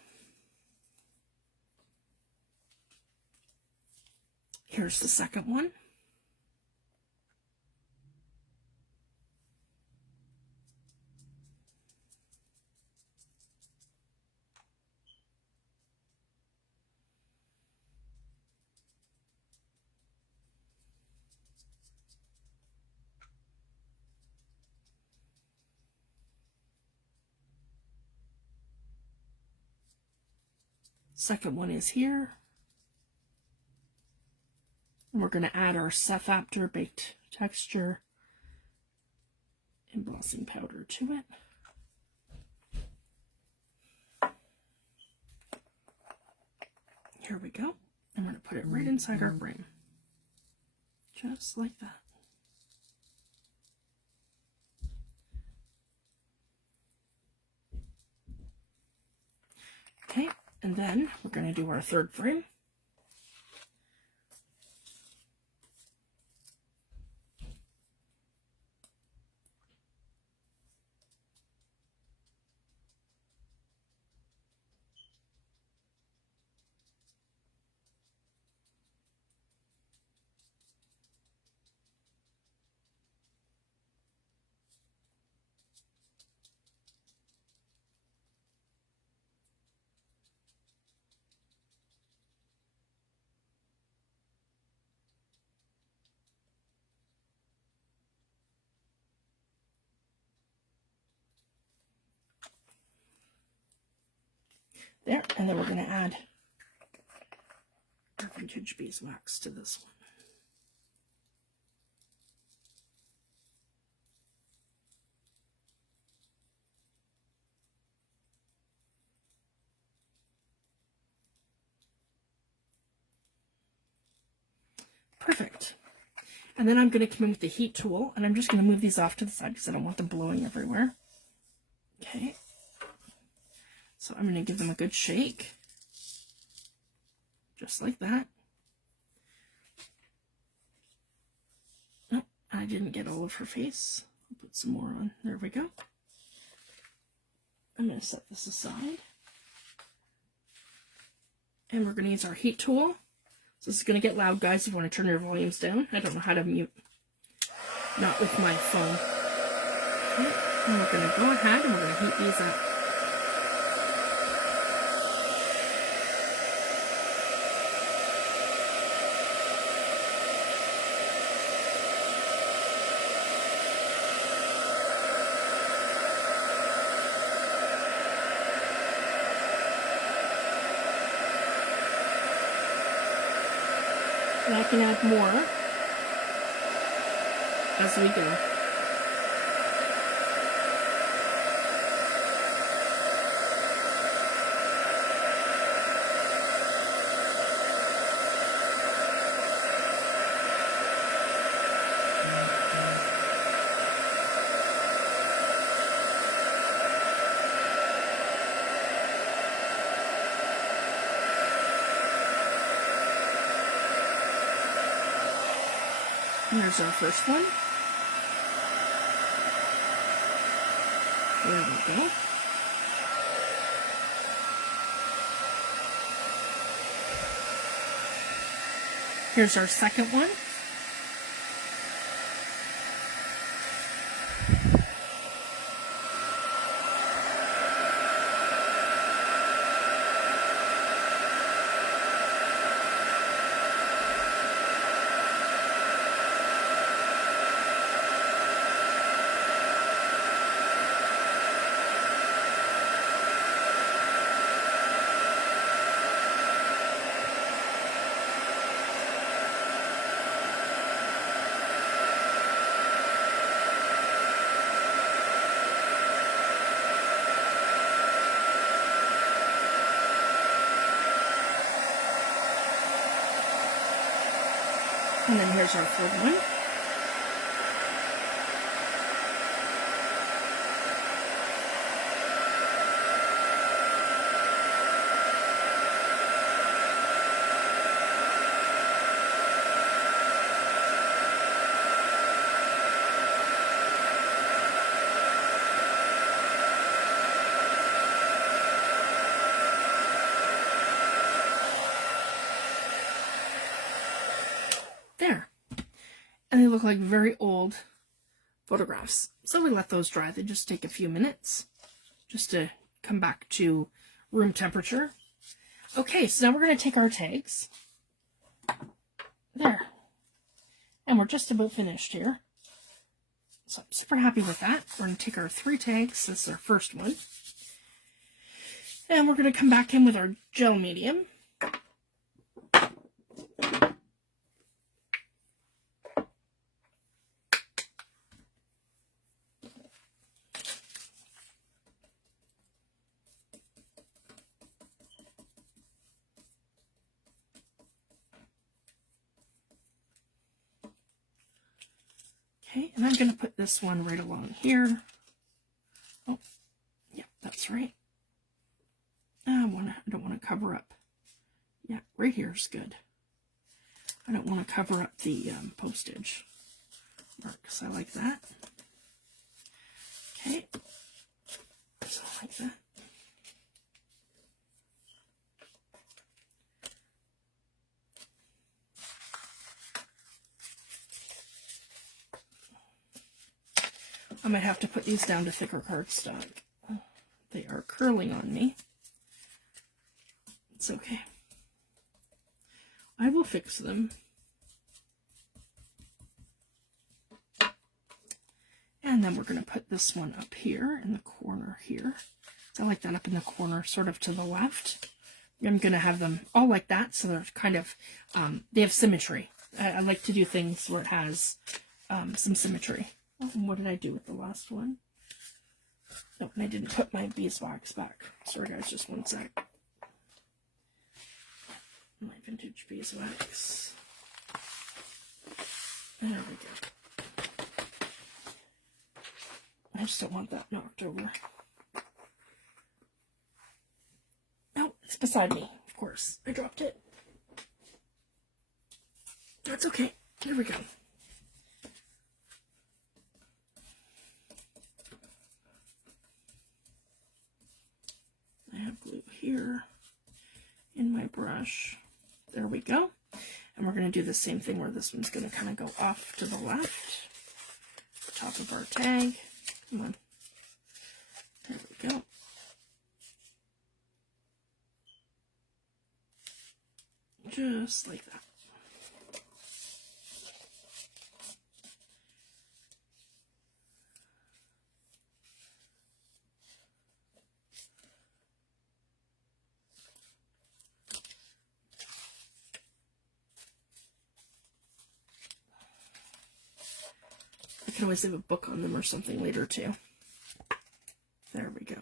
Here's the second one. Second one is here. And we're going to add our Seth After Baked Texture embossing powder to it. Here we go. I'm going to put it right inside our frame. Just like that. Okay, and then we're going to do our third frame. There, and then we're going to add our vintage beeswax to this one. Perfect. And then I'm going to come in with the heat tool, and I'm just going to move these off to the side because I don't want them blowing everywhere. Okay. So I'm going to give them a good shake. Just like that. Oh, I didn't get all of her face. I'll put some more on. There we go. I'm going to set this aside. And we're going to use our heat tool. So this is going to get loud, guys, if you want to turn your volumes down. I don't know how to mute. Not with my phone. Okay. And we're going to go ahead and we're going to heat these up. And I can add more as we go. Here's our first one. There we go. Here's our second one. And then here's our third one. There. And they look like very old photographs. So we let those dry. They just take a few minutes just to come back to room temperature. Okay, so now we're going to take our tags. There. And we're just about finished here. So I'm super happy with that. We're going to take our 3 tags. This is our first one. And we're going to come back in with our gel medium. Okay, and I'm going to put this one right along here. Oh, yeah, that's right. I don't want to cover up. Yeah, right here is good. I don't want to cover up the postage marks. I like that. Okay, so like that. I might have to put these down to thicker cardstock. They are curling on me. It's okay. I will fix them. And then we're going to put this one up here in the corner here. I like that up in the corner, sort of to the left. I'm going to have them all like that, so they're kind of, they have symmetry. I like to do things where it has some symmetry. Oh, and what did I do with the last one? Oh, and I didn't put my beeswax back. Sorry guys, just one sec. My vintage beeswax. There we go. I just don't want that knocked over. Oh, it's beside me, of course. I dropped it. That's okay. There we go. I have glue here in my brush. There we go. And we're going to do the same thing where this one's going to kind of go off to the left. The top of our tag. Come on. There we go. Just like that. I can always leave a book on them or something later too. There we go.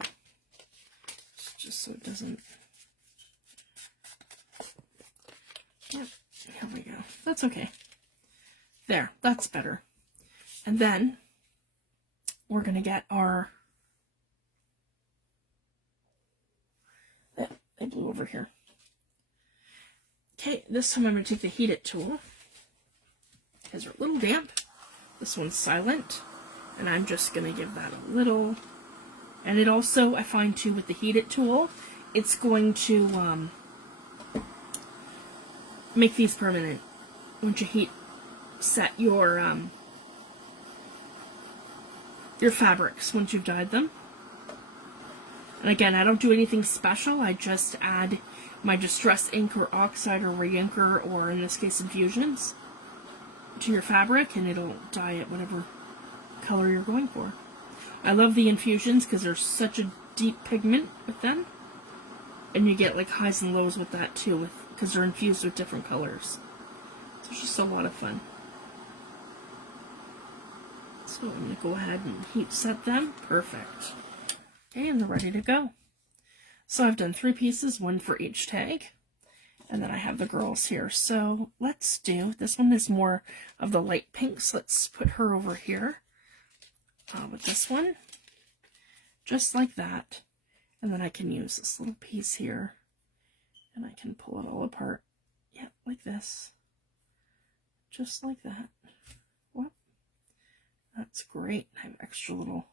Just so it doesn't... Yep, here we go. That's okay. There, that's better. And then we're going to get our... I blew over here. Okay, this time I'm going to take the Heat It tool. Because they're a little damp. This one's silent, and I'm just going to give that a little, and it also, I find too, with the Heat It tool, it's going to make these permanent once you heat set your fabrics once you've dyed them. And again, I don't do anything special, I just add my Distress ink or oxide or re-inker, or in this case infusions, to your fabric, and it'll dye it whatever color you're going for. I love the infusions because there's such a deep pigment with them, and you get like highs and lows with that too, because they're infused with different colors. So it's just a lot of fun. So I'm going to go ahead and heat set them. Perfect. Okay, and they're ready to go. So I've done 3 pieces, one for each tag, And then I have the girls here. So let's do, this one is more of the light pinks. Let's put her over here with this one. Just like that. And then I can use this little piece here. And I can pull it all apart. Yeah, like this. Just like that. Whoop. That's great. I have extra little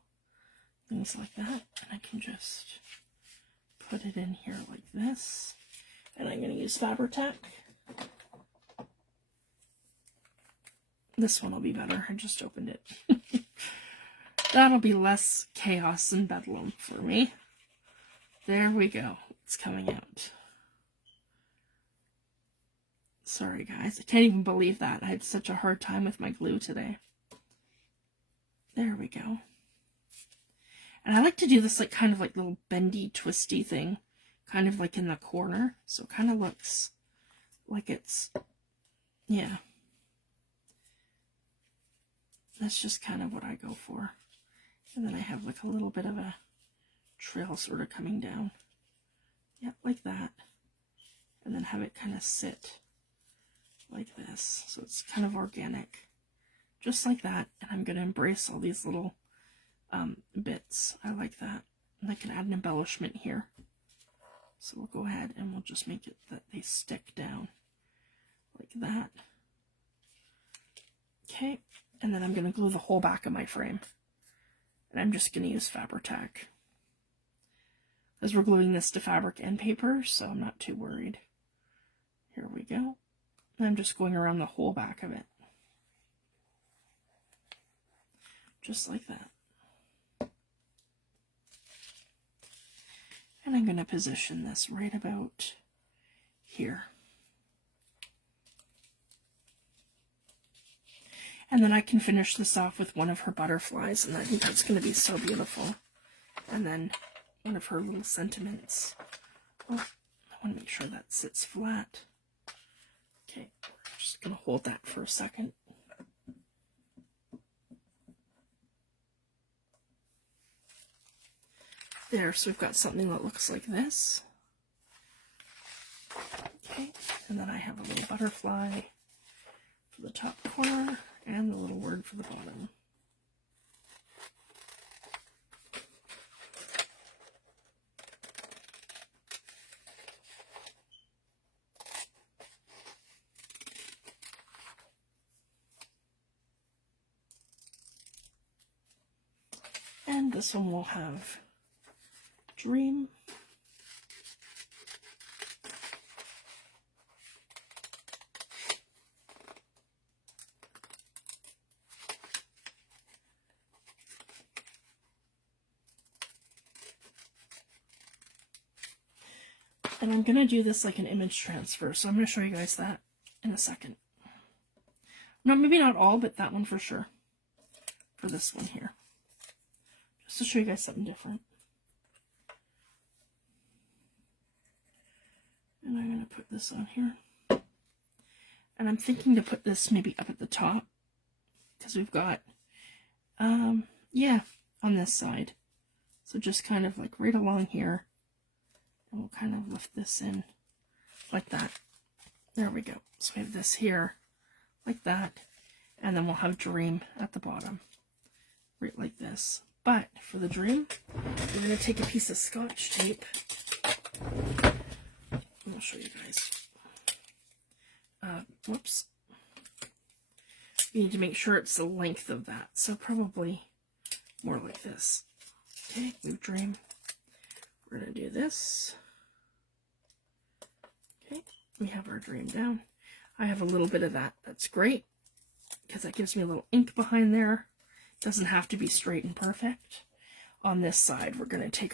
things like that. And I can just put it in here like this. And I'm going to use Fabri-Tac. This one will be better. I just opened it. That'll be less chaos and bedlam for me. There we go. It's coming out. Sorry, guys. I can't even believe that. I had such a hard time with my glue today. There we go. And I like to do this like kind of like little bendy, twisty thing. Kind of like in the corner, so it kind of looks like it's, yeah. That's just kind of what I go for. And then I have like a little bit of a trail sort of coming down. Yep, like that. And then have it kind of sit like this. So it's kind of organic. Just like that. And I'm going to embrace all these little bits. I like that. And I can add an embellishment here. So we'll go ahead and we'll just make it that they stick down like that. Okay, and then I'm going to glue the whole back of my frame. And I'm just going to use Fabri-Tac. As we're gluing this to fabric and paper, so I'm not too worried. Here we go. And I'm just going around the whole back of it. Just like that. And I'm going to position this right about here. And then I can finish this off with one of her butterflies, and I think that's going to be so beautiful. And then one of her little sentiments. Oh, I want to make sure that sits flat. Okay, I'm just going to hold that for a second. There, so we've got something that looks like this. Okay, and then I have a little butterfly for the top corner and the little word for the bottom. And this one will have Dream. And I'm going to do this like an image transfer, so I'm going to show you guys that in a second. No, maybe not all, but that one for sure. For this one here. Just to show you guys something different. And I'm going to put this on here. And I'm thinking to put this maybe up at the top. Because we've got, yeah, on this side. So just kind of like right along here. And we'll kind of lift this in like that. There we go. So we have this here, like that. And then we'll have Dream at the bottom. Right like this. But for the Dream, we're going to take a piece of Scotch tape. I'll show you guys. Whoops. You need to make sure it's the length of that. So probably more like this. Okay, move Dream. We're going to do this. Okay, we have our Dream down. I have a little bit of that. That's great. Because that gives me a little ink behind there. It doesn't have to be straight and perfect. On this side, we're going to take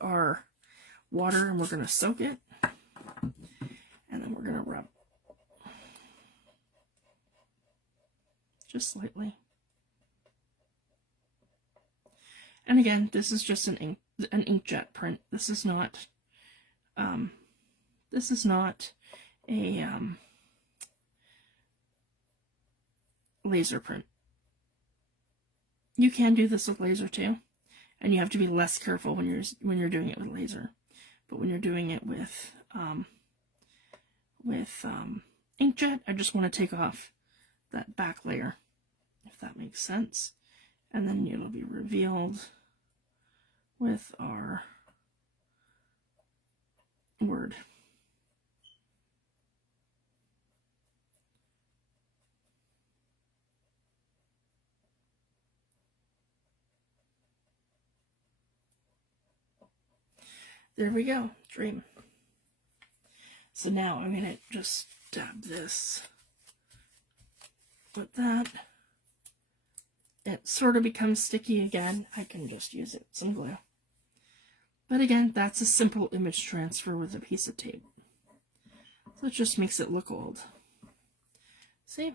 our water and we're going to soak it, and then we're going to rub just slightly. And again, this is just an inkjet print. This is not a laser print. You can do this with laser too, and you have to be less careful when you're doing it with laser. But when you're doing it with with inkjet. I just want to take off that back layer, if that makes sense. And then it'll be revealed with our word. There we go, dream. So now I'm going to just dab this with that. It sort of becomes sticky again. I can just use it, some glue. But again, that's a simple image transfer with a piece of tape. So it just makes it look old. See?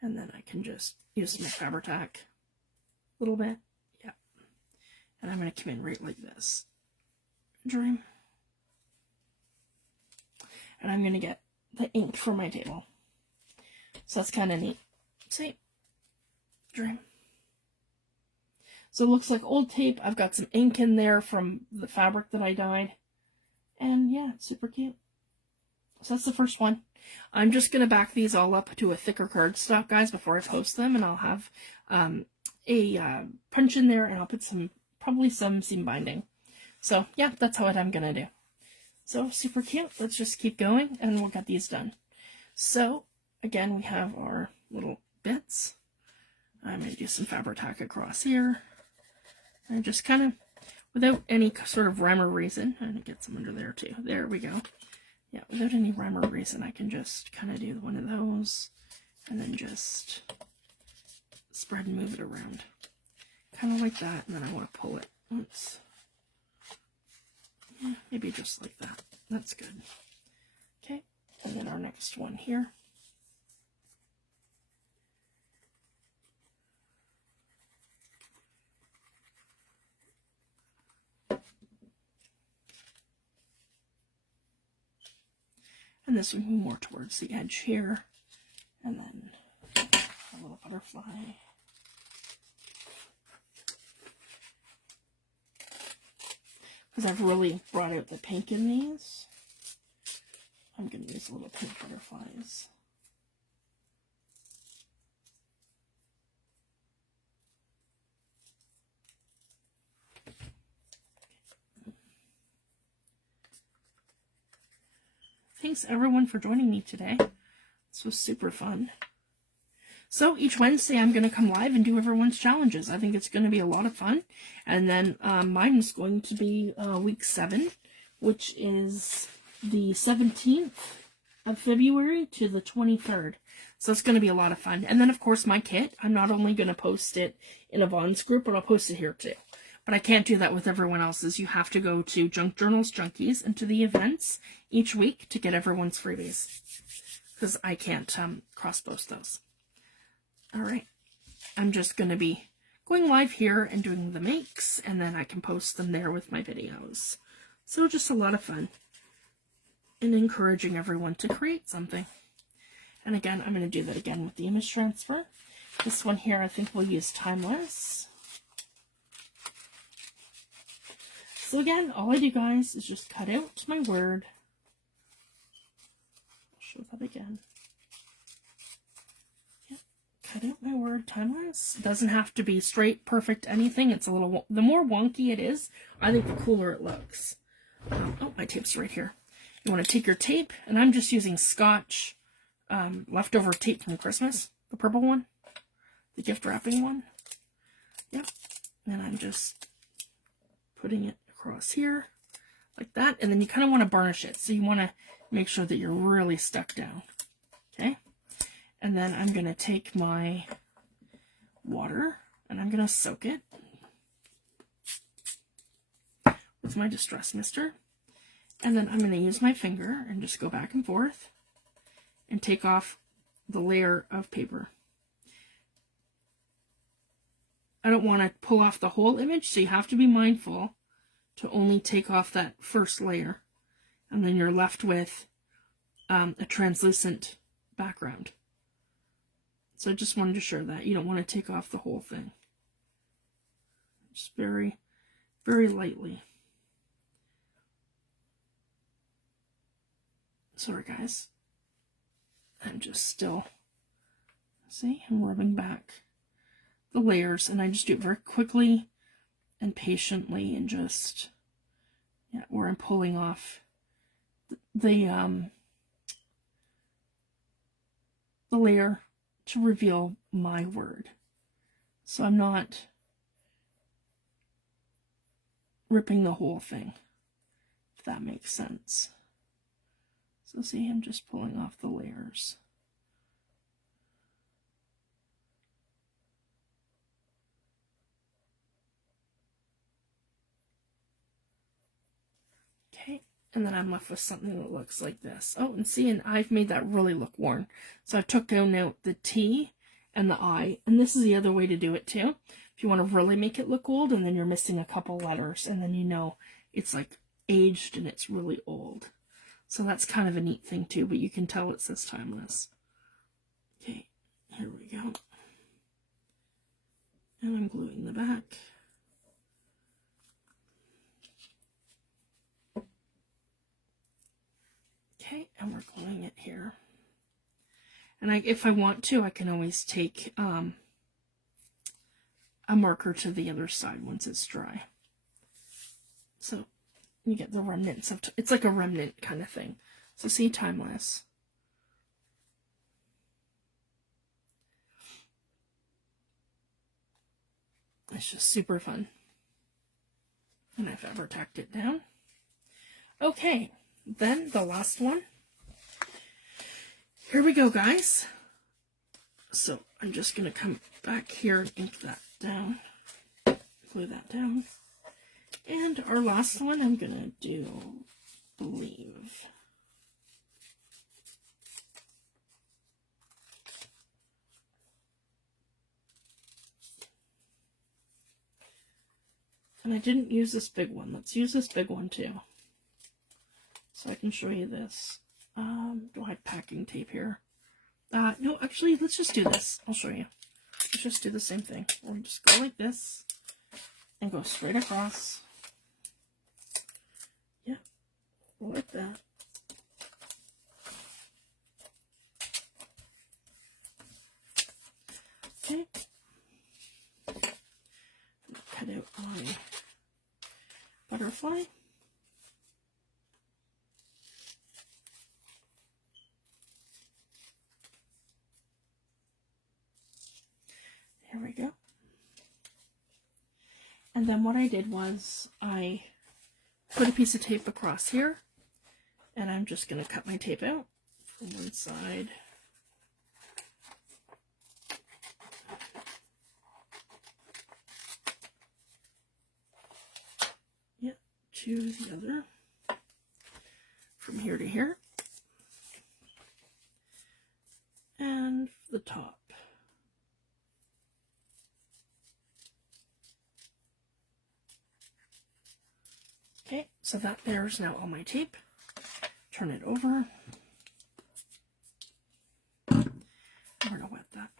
And then I can just use my Fabri-Tac a little bit. Yeah. And I'm going to come in right like this. Dream. And I'm going to get the ink for my table. So that's kind of neat. See? Dream. So it looks like old tape. I've got some ink in there from the fabric that I dyed. And yeah, it's super cute. So that's the first one. I'm just going to back these all up to a thicker cardstock, guys, before I post them. And I'll have a punch in there, and I'll put probably some seam binding. So yeah, that's what I'm going to do. So super cute. Let's just keep going and we'll get these done. So again, we have our little bits. I'm going to do some Fabri-Tac across here. And just kind of, without any sort of rhyme or reason, I'm going to get some under there too. There we go. Yeah, without any rhyme or reason, I can just kind of do one of those and then just spread and move it around. Kind of like that, and then I want to pull it. Oops. Yeah, maybe just like that. That's good. Okay, and then our next one here. And this would be more towards the edge here. And then a little butterfly. Because I've really brought out the pink in these, I'm going to use little pink butterflies. Thanks everyone for joining me today. This was super fun. So each Wednesday I'm going to come live and do everyone's challenges. I think it's going to be a lot of fun. And then mine is going to be week 7, which is the 17th of February to the 23rd. So it's going to be a lot of fun. And then of course my kit, I'm not only going to post it in Yvonne's group, but I'll post it here too. But I can't do that with everyone else's. You have to go to Junk Journals Junkies and to the events each week to get everyone's freebies. Because I can't cross-post those. Alright. I'm just going to be going live here and doing the makes. And then I can post them there with my videos. So just a lot of fun. And encouraging everyone to create something. And again, I'm going to do that again with the image transfer. This one here I think we'll use Timeless. So again, all I do, guys, is just cut out my word. I'll show that again. Yeah, cut out my word, Timeless. It doesn't have to be straight, perfect, anything. It's a little, the more wonky it is, I think the cooler it looks. Oh, my tape's right here. You want to take your tape, and I'm just using Scotch leftover tape from Christmas, the purple one, the gift wrapping one. Yep, and I'm just putting it across here like that, and then you kind of want to burnish it, so you want to make sure that you're really stuck down. Okay, and then I'm going to take my water and I'm going to soak it with my Distress Mister, and then I'm going to use my finger and just go back and forth and take off the layer of paper. I don't want to pull off the whole image, so you have to be mindful to only take off that first layer, and then you're left with a translucent background. So I just wanted to show that you don't want to take off the whole thing. Just very, very lightly. Sorry guys, I'm just still, see, I'm rubbing back the layers, and I just do it very quickly and patiently, and just, yeah, where I'm pulling off the layer to reveal my word. So I'm not ripping the whole thing, if that makes sense. So see, I'm just pulling off the layers. Okay, and then I'm left with something that looks like this. Oh, and see, and I've made that really look worn. So I've took down out the T and the I, and this is the other way to do it too. If you want to really make it look old, and then you're missing a couple letters, and then you know it's like aged and it's really old. So that's kind of a neat thing too, but you can tell it says timeless. Okay, here we go. And I'm gluing the back. Okay, and we're gluing it here. And if I want to, I can always take a marker to the other side once it's dry. So you get the remnants of, it's like a remnant kind of thing. So see, timeless. It's just super fun. And I've ever tacked it down. Okay, then the last one. Here we go, guys. So I'm just going to come back here and ink that down. Glue that down. And our last one I'm going to do, believe. And I didn't use this big one. Let's use this big one too. So I can show you this. Do I have packing tape here? No, actually, let's just do this. I'll show you. Let's just do the same thing. We'll just go like this and go straight across. Yeah, like that. Okay. Cut out my butterfly. Here we go. And then what I did was I put a piece of tape across here, and I'm just going to cut my tape out from one side. Yeah, to the other, from here to here, and the top. Okay, so that there's now all my tape. Turn it over. I'm going to wet that.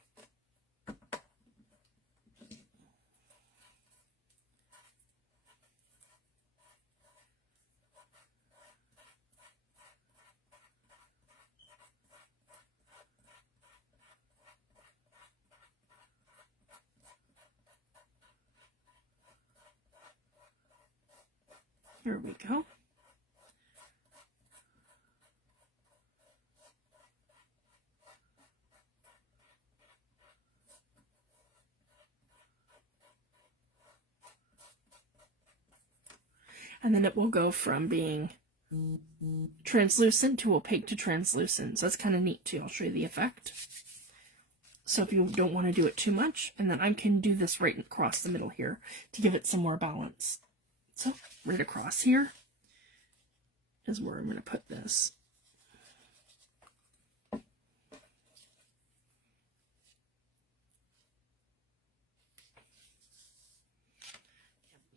Here we go. And then it will go from being translucent to opaque to translucent. So that's kind of neat too. I'll show you the effect. So if you don't want to do it too much, and then I can do this right across the middle here to give it some more balance. So right across here is where I'm going to put this.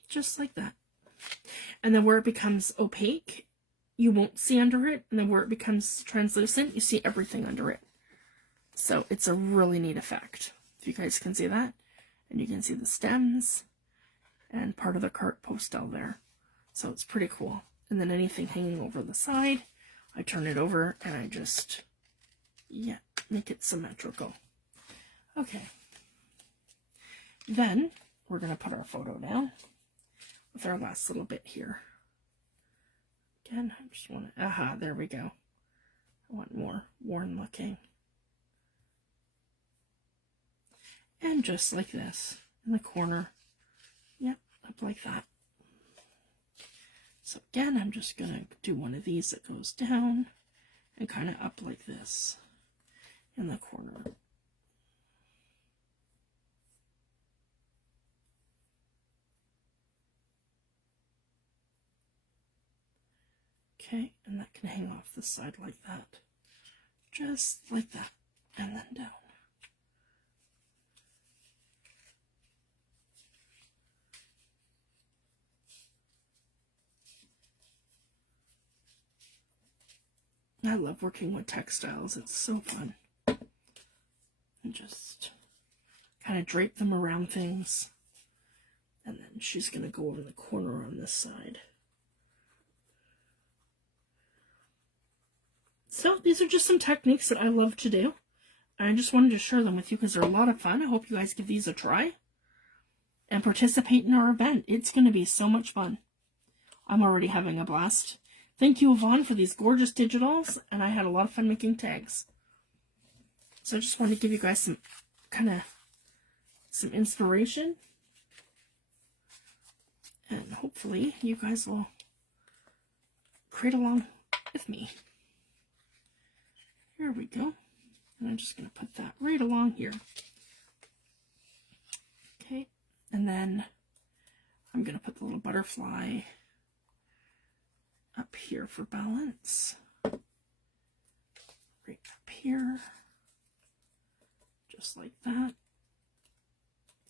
Just like that. And then where it becomes opaque, you won't see under it. And then where it becomes translucent, you see everything under it. So it's a really neat effect. If you guys can see that. And you can see the stems and part of the cart postal there. So it's pretty cool. And then anything hanging over the side, I turn it over and I just, yeah, make it symmetrical. Okay. Then we're going to put our photo down with our last little bit here. Again, I just want to, aha, there we go. I want more worn looking. And just like this, in the corner. Yep, up like that. So again, I'm just going to do one of these that goes down and kind of up like this in the corner. Okay, and that can hang off the side like that. Just like that, and then down. I love working with textiles, it's so fun. And just kind of drape them around things. And then she's going to go over the corner on this side. So these are just some techniques that I love to do. I just wanted to share them with you because they're a lot of fun. I hope you guys give these a try and participate in our event. It's going to be so much fun. I'm already having a blast. Thank you, Yvonne, for these gorgeous digitals, and I had a lot of fun making tags. So I just wanted to give you guys some some inspiration, and hopefully you guys will create along with me. Here we go. And I'm just going to put that right along here. Okay, and then I'm going to put the little butterfly up here for balance. Right up here. Just like that.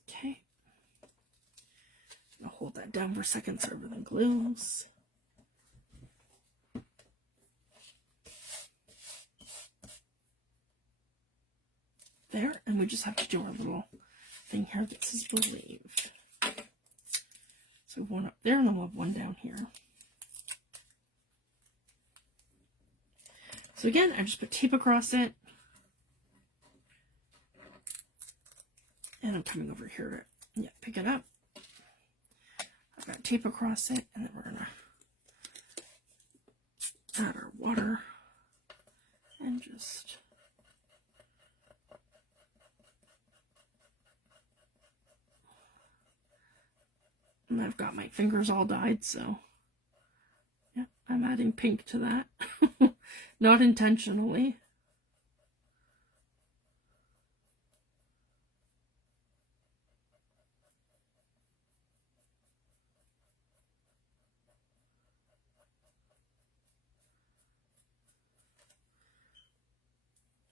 Okay. I'll hold that down for a second so everything glues. There, and we just have to do our little thing here that says believe. So one up there, and then we'll have one down here. So again, I just put tape across it. And I'm coming over here to pick it up. I've got tape across it, and then we're going to add our water and just and I've got my fingers all dyed, so yeah, I'm adding pink to that. Not intentionally.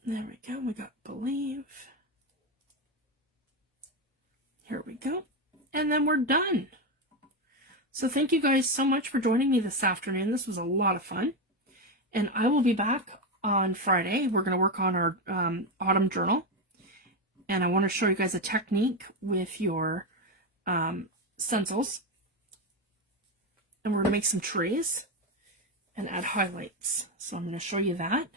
There we go, we got believe. Here we go. And then we're done. So thank you guys so much for joining me this afternoon. This was a lot of fun. And I will be back on Friday. We're going to work on our autumn journal. And I want to show you guys a technique with your stencils. And we're going to make some trees and add highlights. So I'm going to show you that.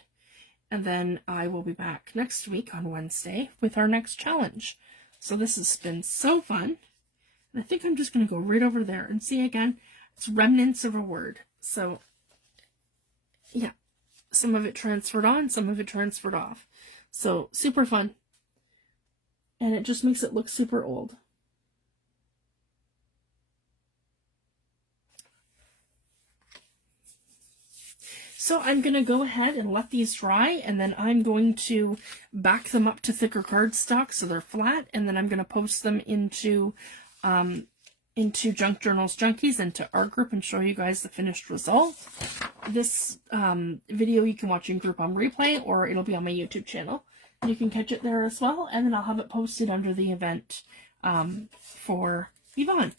And then I will be back next week on Wednesday with our next challenge. So this has been so fun. And I think I'm just going to go right over there and see again. It's remnants of a word. So yeah, some of it transferred on, some of it transferred off. So super fun. And it just makes it look super old. So I'm going to go ahead and let these dry, and then I'm going to back them up to thicker cardstock so they're flat, and then I'm going to post them into Junk Journals Junkies, into our group, and show you guys the finished result. This video you can watch in group on replay, or it'll be on my YouTube channel. You can catch it there as well, and then I'll have it posted under the event for Yvonne.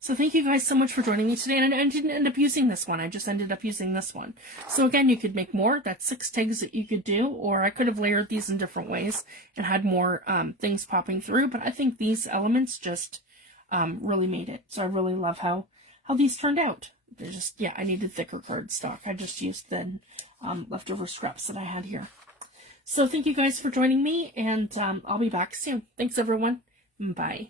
So thank you guys so much for joining me today, and I didn't end up using this one. I just ended up using this one. So again, you could make more. That's 6 tags that you could do, or I could have layered these in different ways and had more things popping through, but I think these elements just really made it. So I really love how these turned out. there's just, yeah, I needed thicker cardstock. I just used the leftover scraps that I had here. So thank you guys for joining me, and I'll be back soon. Thanks, everyone. Bye.